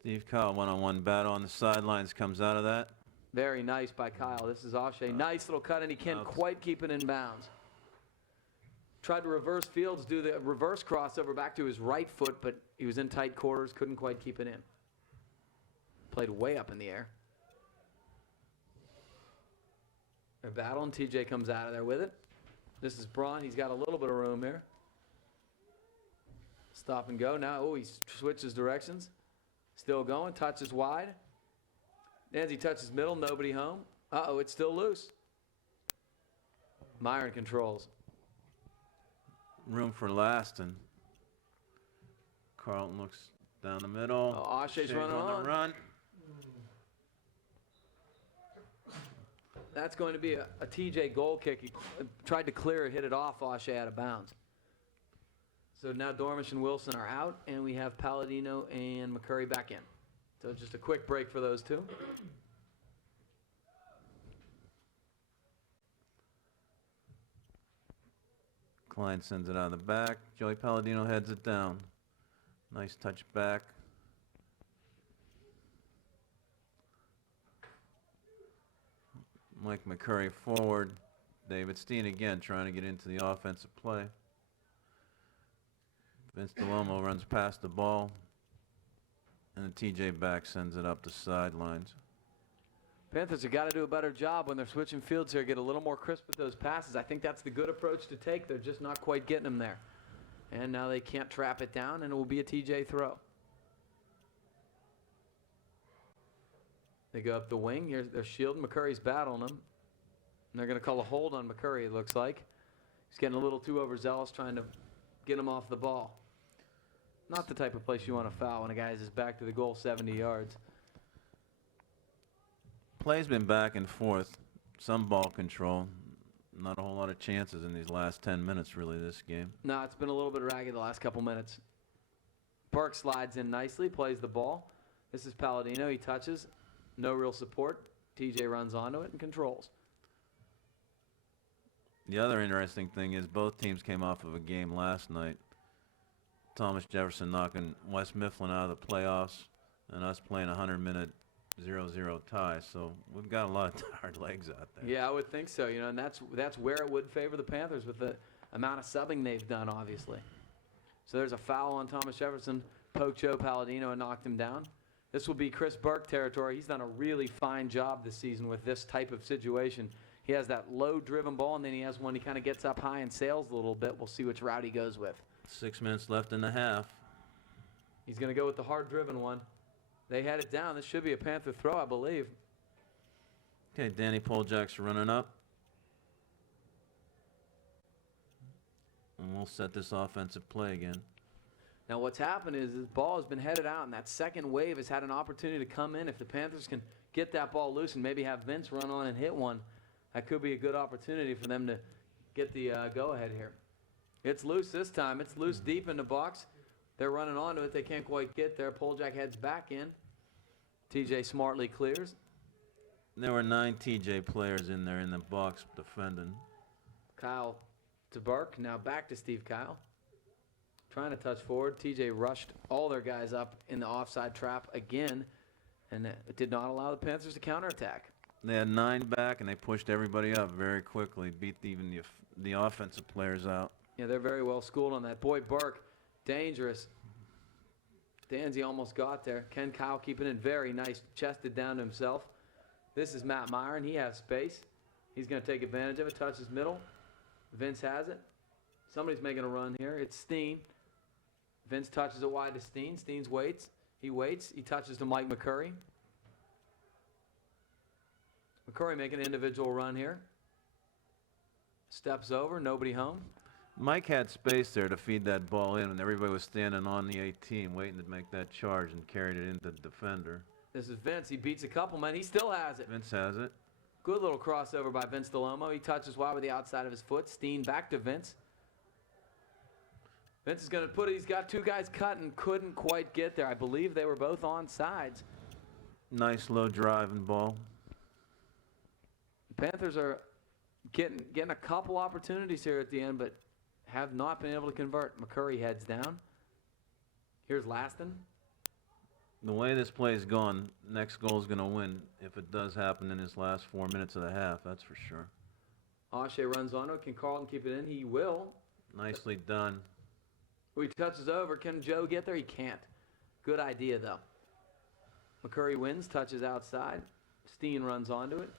Steve Kyle, one-on-one battle on the sidelines, comes out of that. Very nice by Kyle. This is Ashe. Nice little cut, and he can't quite keep it in bounds. Tried to reverse fields, do the reverse crossover back to his right foot, but he was in tight quarters, couldn't quite keep it in. Played way up in the air. They're battling. TJ comes out of there with it. This is Braun. He's got a little bit of room here. Stop and go. Now, he switches directions. Still going. Touches wide. Danzy touches middle. Nobody home. Uh-oh, it's still loose. Myron controls. Room for Laston. Carlton looks down the middle. Oh, Ashe's running on the run. That's going to be a TJ goal kick. He tried to clear it, hit it off Ashe out of bounds. So now Dormish and Wilson are out, and we have Palladino and McCurry back in. So just a quick break for those two. Klein sends it out of the back. Joey Palladino heads it down. Nice touch back. Mike McCurry forward. David Steen again trying to get into the offensive play. Vince DeLomo runs past the ball. And the TJ back sends it up the sidelines. Panthers have got to do a better job when they're switching fields here, get a little more crisp with those passes. I think that's the good approach to take. They're just not quite getting them there. And now they can't trap it down, and it will be a TJ throw. They go up the wing. Here's their shield. McCurry's battling them. And they're going to call a hold on McCurry, it looks like. He's getting a little too overzealous trying to get him off the ball. Not the type of place you want to foul when a guy is back to the goal 70 yards. Play's been back and forth. Some ball control. Not a whole lot of chances in these last 10 minutes, really, this game. No, it's been a little bit ragged the last couple minutes. Burke slides in nicely, plays the ball. This is Palladino. He touches. No real support. TJ runs onto it and controls. The other interesting thing is both teams came off of a game last night. Thomas Jefferson knocking West Mifflin out of the playoffs and us playing a 100-minute 0-0 tie. So we've got a lot of tired legs out there. Yeah, I would think so. You know, and that's where it would favor the Panthers with the amount of subbing they've done, obviously. So there's a foul on Thomas Jefferson. Poked Joe Palladino and knocked him down. This will be Chris Burke territory. He's done a really fine job this season with this type of situation. He has that low-driven ball, and then he has one he kind of gets up high and sails a little bit. We'll see which route he goes with. 6 minutes left in the half. He's going to go with the hard-driven one. They had it down. This should be a Panther throw, I believe. Okay, Danny Poljak's running up. And we'll set this offensive play again. Now what's happened is this ball has been headed out, and that second wave has had an opportunity to come in. If the Panthers can get that ball loose and maybe have Vince run on and hit one, that could be a good opportunity for them to get the go-ahead here. It's loose this time. It's loose deep in the box. They're running onto it. They can't quite get there. Poljak heads back in. TJ smartly clears. There were 9 TJ players in there in the box defending. Kyle to Burke. Now back to Steve Kyle. Trying to touch forward. TJ rushed all their guys up in the offside trap again, and it did not allow the Panthers to counterattack. They had 9 back, and they pushed everybody up very quickly, beat even the offensive players out. Yeah, they're very well schooled on that. Boy, Burke, dangerous. Danzy almost got there. Ken Kyle keeping it very nice, chested down to himself. This is Matt Meyer, and he has space. He's going to take advantage of it, touches middle. Vince has it. Somebody's making a run here. It's Steen. Vince touches it wide to Steen. Steen waits. He waits. He touches to Mike McCurry. McCurry making an individual run here. Steps over. Nobody home. Mike had space there to feed that ball in, and everybody was standing on the 18 waiting to make that charge and carried it into the defender. This is Vince. He beats a couple men. He still has it. Vince has it. Good little crossover by Vince DeLomo. He touches wide with the outside of his foot. Steen back to Vince. Vince is going to put it. He's got 2 guys cut and couldn't quite get there. I believe they were both on sides. Nice low driving ball. The Panthers are getting a couple opportunities here at the end, but have not been able to convert. McCurry heads down. Here's Laston. The way this play is going, next goal is going to win if it does happen in his last 4 minutes of the half, that's for sure. Ashe runs on it. Can Carlton keep it in? He will. Nicely done. He touches over. Can Joe get there? He can't. Good idea, though. McCurry wins, touches outside. Steen runs onto it.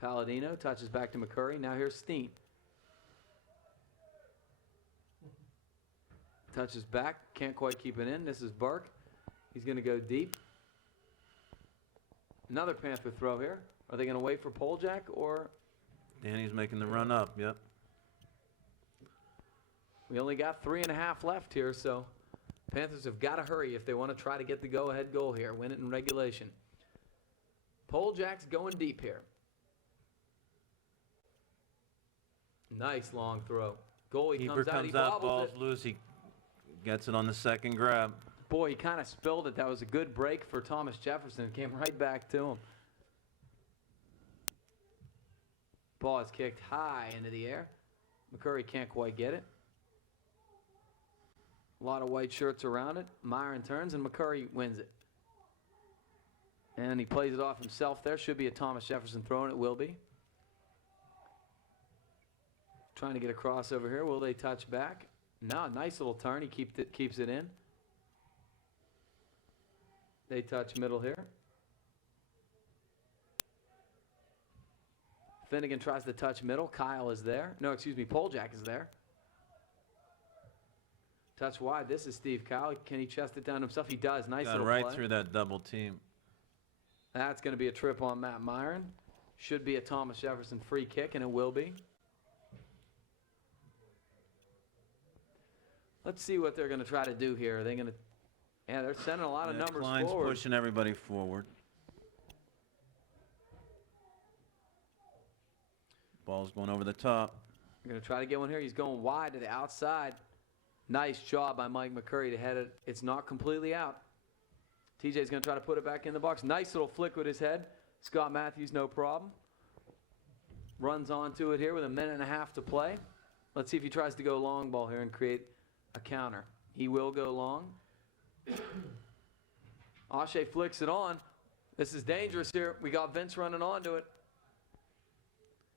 Palladino touches back to McCurry. Now here's Steen. Touches back. Can't quite keep it in. This is Burke. He's going to go deep. Another Panther throw here. Are they going to wait for Poljak or? Danny's making the run up, yep. We only got 3.5 left here, so Panthers have got to hurry if they want to try to get the go-ahead goal here, win it in regulation. Poljak's going deep here. Nice long throw. Goalie Keeper comes out, ball's bobbles it. loose. He gets it on the second grab. Boy, he kind of spilled it. That was a good break for Thomas Jefferson. It came right back to him. Ball is kicked high into the air. McCurry can't quite get it. A lot of white shirts around it. Myron turns, and McCurry wins it. And he plays it off himself there. Should be a Thomas Jefferson throw, and it will be. Trying to get a crossover here. Will they touch back? No, nice little turn. He keeps it in. They touch middle here. Finnegan tries to touch middle. Kyle is there. No, excuse me, Poljak is there. Touch wide. This is Steve Kyle. Can he chest it down himself? He does. Nice Got little right play. through that double team. That's going to be a trip on Matt Myron. Should be a Thomas Jefferson free kick, and it will be. Let's see what they're going to try to do here. Are they going to? Yeah, they're sending a lot of numbers Klein's forward. pushing everybody forward. Ball's going over the top. They're going to try to get one here. He's going wide to the outside. Nice job by Mike McCurry to head it. It's not completely out. TJ's going to try to put it back in the box. Nice little flick with his head. Scott Matthews, no problem. Runs onto it here with a minute and a half to play. Let's see if he tries to go long ball here and create a counter. He will go long. Ashe flicks it on. This is dangerous here. We got Vince running onto it.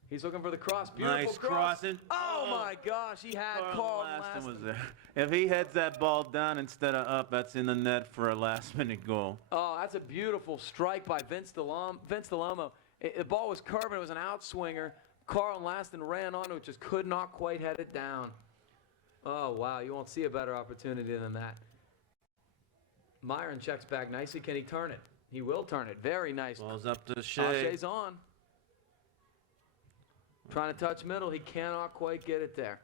He's looking for the cross. Beautiful Nice cross. crossing. Oh my gosh, he had Carl Laston was Laston. there. If he heads that ball down instead of up, that's in the net for a last-minute goal. Oh, that's a beautiful strike by Vince Delomo. The ball was curving. It was an outswinger. Carl Laston ran onto it, just could not quite head it down. Oh, wow. You won't see a better opportunity than that. Myron checks back nicely. Can he turn it? He will turn it. Very nice. Ball's up to Shea. Shea's on. Trying to touch middle. He cannot quite get it there.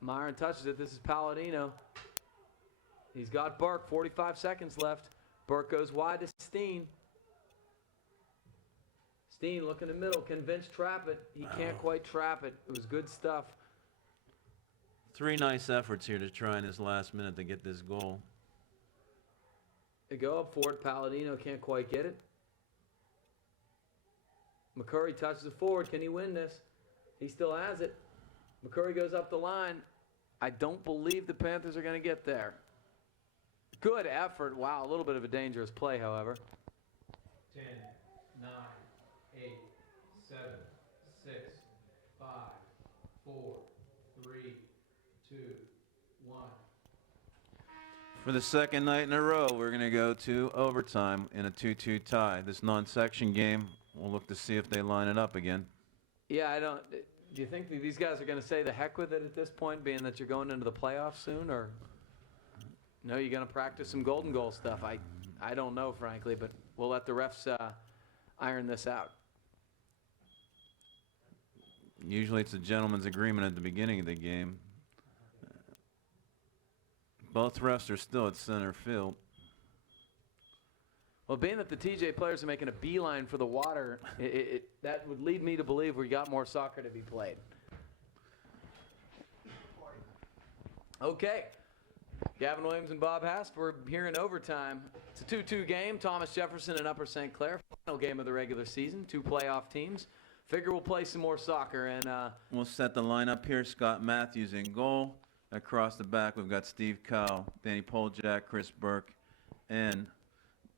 Myron touches it. This is Palladino. He's got Burke. 45 seconds left. Burke goes wide to Steen. Steen looking in the middle. Can Vince trap it? He can't quite trap it. It was good stuff. 3 nice efforts here to try in this last minute to get this goal. They go up for it. Palladino can't quite get it. McCurry touches it forward. Can he win this? He still has it. McCurry goes up the line. I don't believe the Panthers are going to get there. Good effort. Wow, a little bit of a dangerous play, however. 10, 9, 8, 7, 6, 5, 4, 3, 2, 1. For the second night in a row, we're going to go to overtime in a 2-2 tie. This non-section game, we'll look to see if they line it up again. Yeah, I don't. Do you think that these guys are going to say the heck with it at this point, being that you're going into the playoffs soon, or no? You're going to practice some golden goal stuff. I don't know, frankly, but we'll let the refs iron this out. Usually it's a gentleman's agreement at the beginning of the game. Both refs are still at center field. Well, being that the TJ players are making a beeline for the water, that would lead me to believe we got more soccer to be played. Okay. Gavin Williams and Bob Hast, we're here in overtime. It's a 2-2 game. Thomas Jefferson and Upper St. Clair. Final game of the regular season. 2 playoff teams. Figure we'll play some more soccer. And We'll set the lineup here. Scott Matthews in goal. Across the back, we've got Steve Kyle, Danny Poljak, Chris Burke, and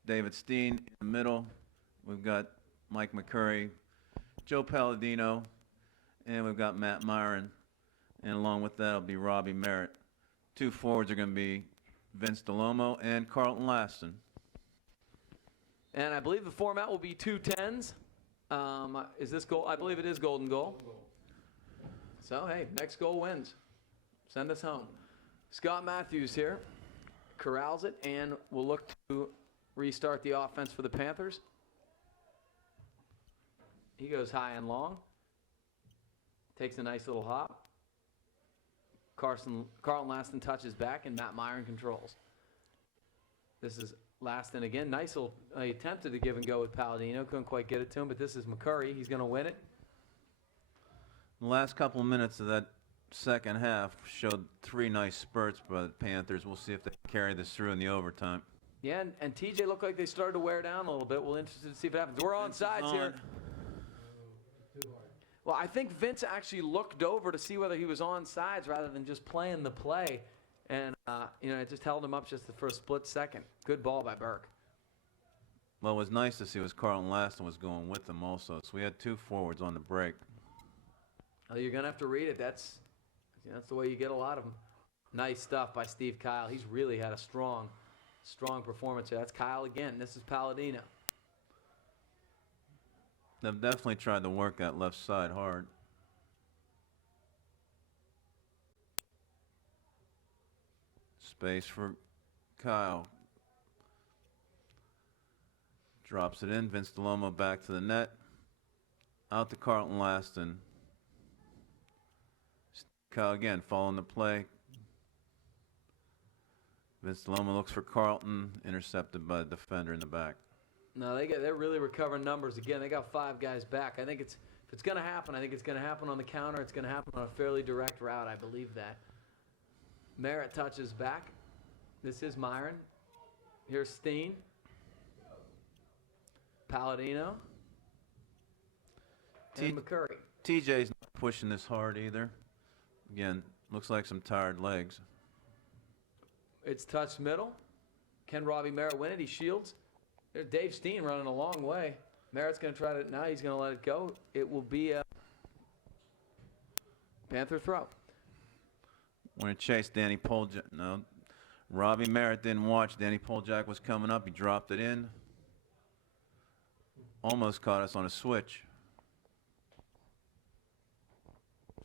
David Steen. In the middle, we've got Mike McCurry, Joe Palladino, and we've got Matt Myron. And along with that will be Robbie Merritt. 2 forwards are going to be Vince Delomo and Carlton Laston. And I believe the format will be 2 10s. Is this goal? I believe it is golden goal. So, hey, next goal wins. Send us home. Scott Matthews here. Corrals it, and we'll look to restart the offense for the Panthers. He goes high and long. Takes a nice little hop. Carlton Laston touches back, and Matt Myron controls. This is Laston again. Nice little, he attempted to give and go with Palladino. Couldn't quite get it to him, but this is McCurry. He's going to win it. The last couple of minutes of that second half showed 3 nice spurts by the Panthers. We'll see if they carry this through in the overtime. Yeah, and TJ looked like they started to wear down a little bit. We're interested to see if it happens. We're on sides here. Well, I think Vince actually looked over to see whether he was on sides rather than just playing the play. And, it just held him up just for a split second. Good ball by Burke. Well, it was nice to see was Carlton Laston was going with them also. So we had 2 forwards on the break. Oh, you're going to have to read it. That's the way you get a lot of them. Nice stuff by Steve Kyle. He's really had a strong performance here. That's Kyle again. This is Palladino. They've definitely tried to work that left side hard. Space for Kyle. Drops it in. Vince DeLomo back to the net. Out to Carlton Laston. Kyle again following the play. Vince DeLomo looks for Carlton. Intercepted by the defender in the back. No, they're really recovering numbers again. They got 5 guys back. I think if it's going to happen, I think it's going to happen on the counter. It's going to happen on a fairly direct route. I believe that. Merritt touches back. This is Myron. Here's Steen. Palladino. And McCurry. TJ's not pushing this hard either. Again, looks like some tired legs. It's touched middle. Can Robbie Merritt win it? He shields. There's Dave Steen running a long way. Merritt's going to try to, now he's going to let it go. It will be a Panther throw. When it chased Danny Poljak. No, Robbie Merritt didn't watch. Danny Poljak was coming up. He dropped it in. Almost caught us on a switch.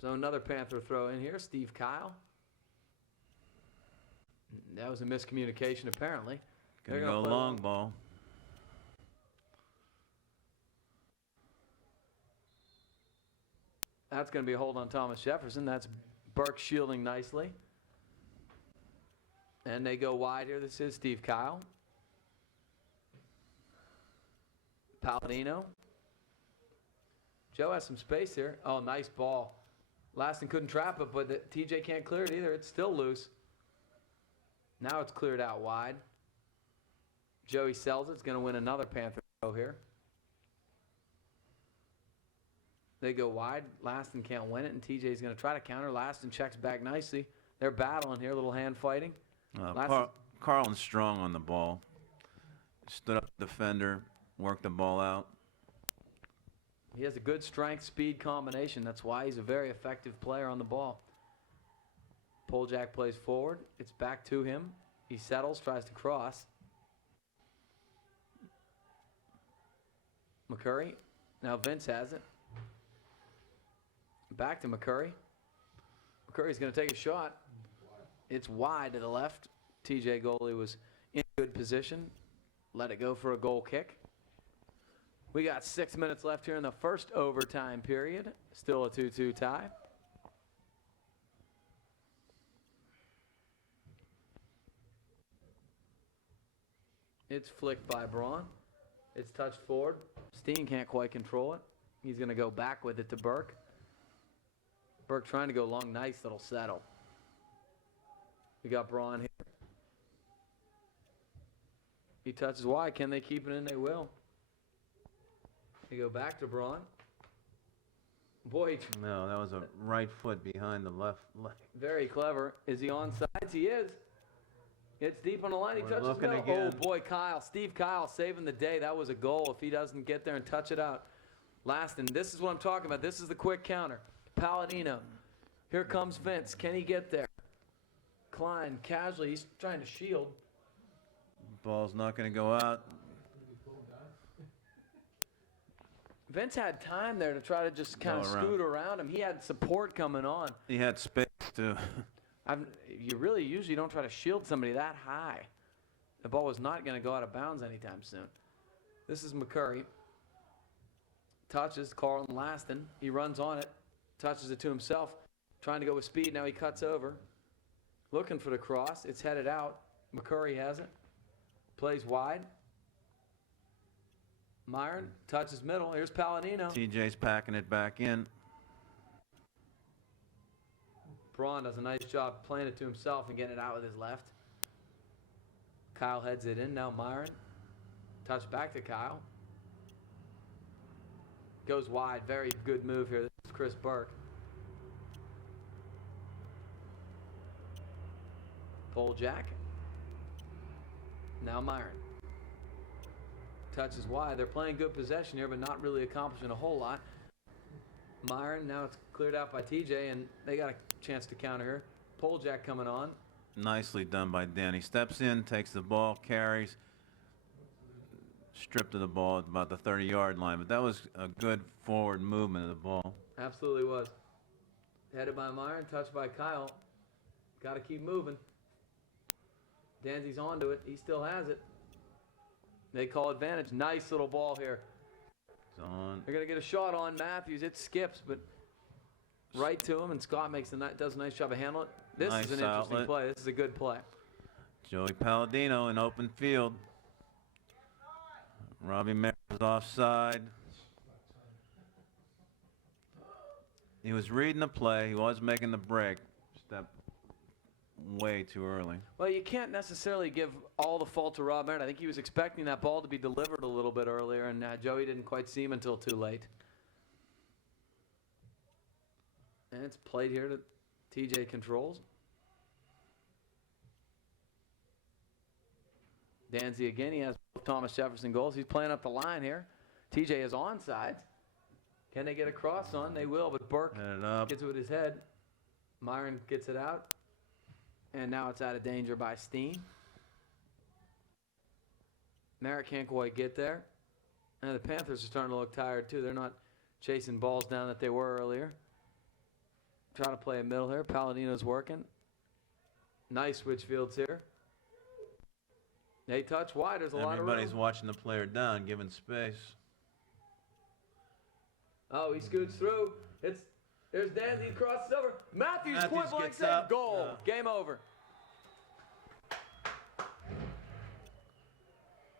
So another Panther throw in here. Steve Kyle. That was a miscommunication apparently. Gonna go long ball. That's going to be a hold on Thomas Jefferson. That's Burke shielding nicely. And they go wide here. This is Steve Kyle. Palladino. Joe has some space here. Oh, nice ball. Laston couldn't trap it, but TJ can't clear it either. It's still loose. Now it's cleared out wide. Joey sells it. It's going to win another Panther throw here. They go wide. Laston can't win it, and TJ's going to try to counter. Laston checks back nicely. They're battling here, a little hand fighting. Carlton's strong on the ball. Stood up defender, worked the ball out. He has a good strength-speed combination. That's why he's a very effective player on the ball. Poljak plays forward. It's back to him. He settles, tries to cross. McCurry. Now Vince has it. Back to McCurry. McCurry's going to take a shot. It's wide to the left. TJ goalie was in good position. Let it go for a goal kick. We got 6 minutes left here in the first overtime period. Still a 2-2 tie. It's flicked by Braun. It's touched forward. Steen can't quite control it. He's going to go back with it to Burke. Burke trying to go long. Nice little settle. We got Braun here. He touches wide. Can they keep it in? They will. They go back to Braun. Boy. No, that was a right foot behind the left leg. Very clever. Is he on sides? He is. It's deep on the line. He touches looking middle. again. Oh, boy, Kyle. Steve Kyle saving the day. That was a goal if he doesn't get there and touch it out. Laston, this is what I'm talking about. This is the quick counter. Palladino. Here comes Vince. Can he get there? Klein, casually. He's trying to shield. Ball's not going to go out. Vince had time there to try to just kind of scoot around him. He had support coming on. He had space, too. You really usually don't try to shield somebody that high. The ball was not going to go out of bounds anytime soon. This is McCurry. Touches Carlton Laston. He runs on it. Touches it to himself. Trying to go with speed. Now he cuts over. Looking for the cross. It's headed out. McCurry has it. Plays wide. Myron touches middle. Here's Palladino. TJ's packing it back in. Braun does a nice job playing it to himself and getting it out with his left. Kyle heads it in. Now Myron. Touch back to Kyle. Goes wide. Very good move here. This is Chris Burke. Pole jack. Now Myron. Touches wide. They're playing good possession here, but not really accomplishing a whole lot. Myron, now it's cleared out by TJ, and they got a chance to counter here. Pole jack coming on. Nicely done by Danny. Steps in, takes the ball, carries. Stripped of the ball at about the 30-yard line, but that was a good forward movement of the ball. Absolutely was. Headed by Myron, touched by Kyle. Got to keep moving. Danzy's onto it. He still has it. They call advantage. Nice little ball here. It's on. They're going to get a shot on Matthews. It skips, but right to him, and Scott does a nice job of handling it. This Nice is an interesting outlet. play. This is a good play. Joey Palladino in open field. Robbie Merritt was offside. He was reading the play. He was making the break. Stepped way too early. Well, you can't necessarily give all the fault to Rob Merritt. I think he was expecting that ball to be delivered a little bit earlier, and Joey didn't quite see him until too late. And it's played here to TJ controls. Danzy again. He has both Thomas Jefferson goals. He's playing up the line here. TJ is onside. Can they get a cross on? They will, but Burke Headed up. gets it with his head. Myron gets it out. And now it's out of danger by Steen. Merritt can't quite get there. And the Panthers are starting to look tired, too. They're not chasing balls down that they were earlier. Trying to play a middle here. Palladino's working. Nice Switchfields here. They touch wide. There's a lot of room. Everybody's watching the player down, giving space. Oh, he scoots through. There's Danzy. He crosses over. Matthews point Matthews blank gets save. up. Goal. Yeah. Game over.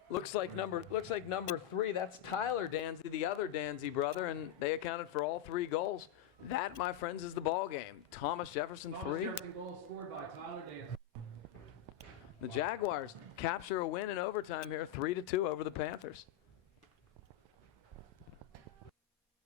Looks like number 3. That's Tyler Danzy, the other Danzy brother, and they accounted for all 3 goals. That, my friends, is the ball game. Thomas Jefferson 3. Jefferson goal scored by Tyler Dancy. The Jaguars capture a win in overtime here, 3-2 over the Panthers.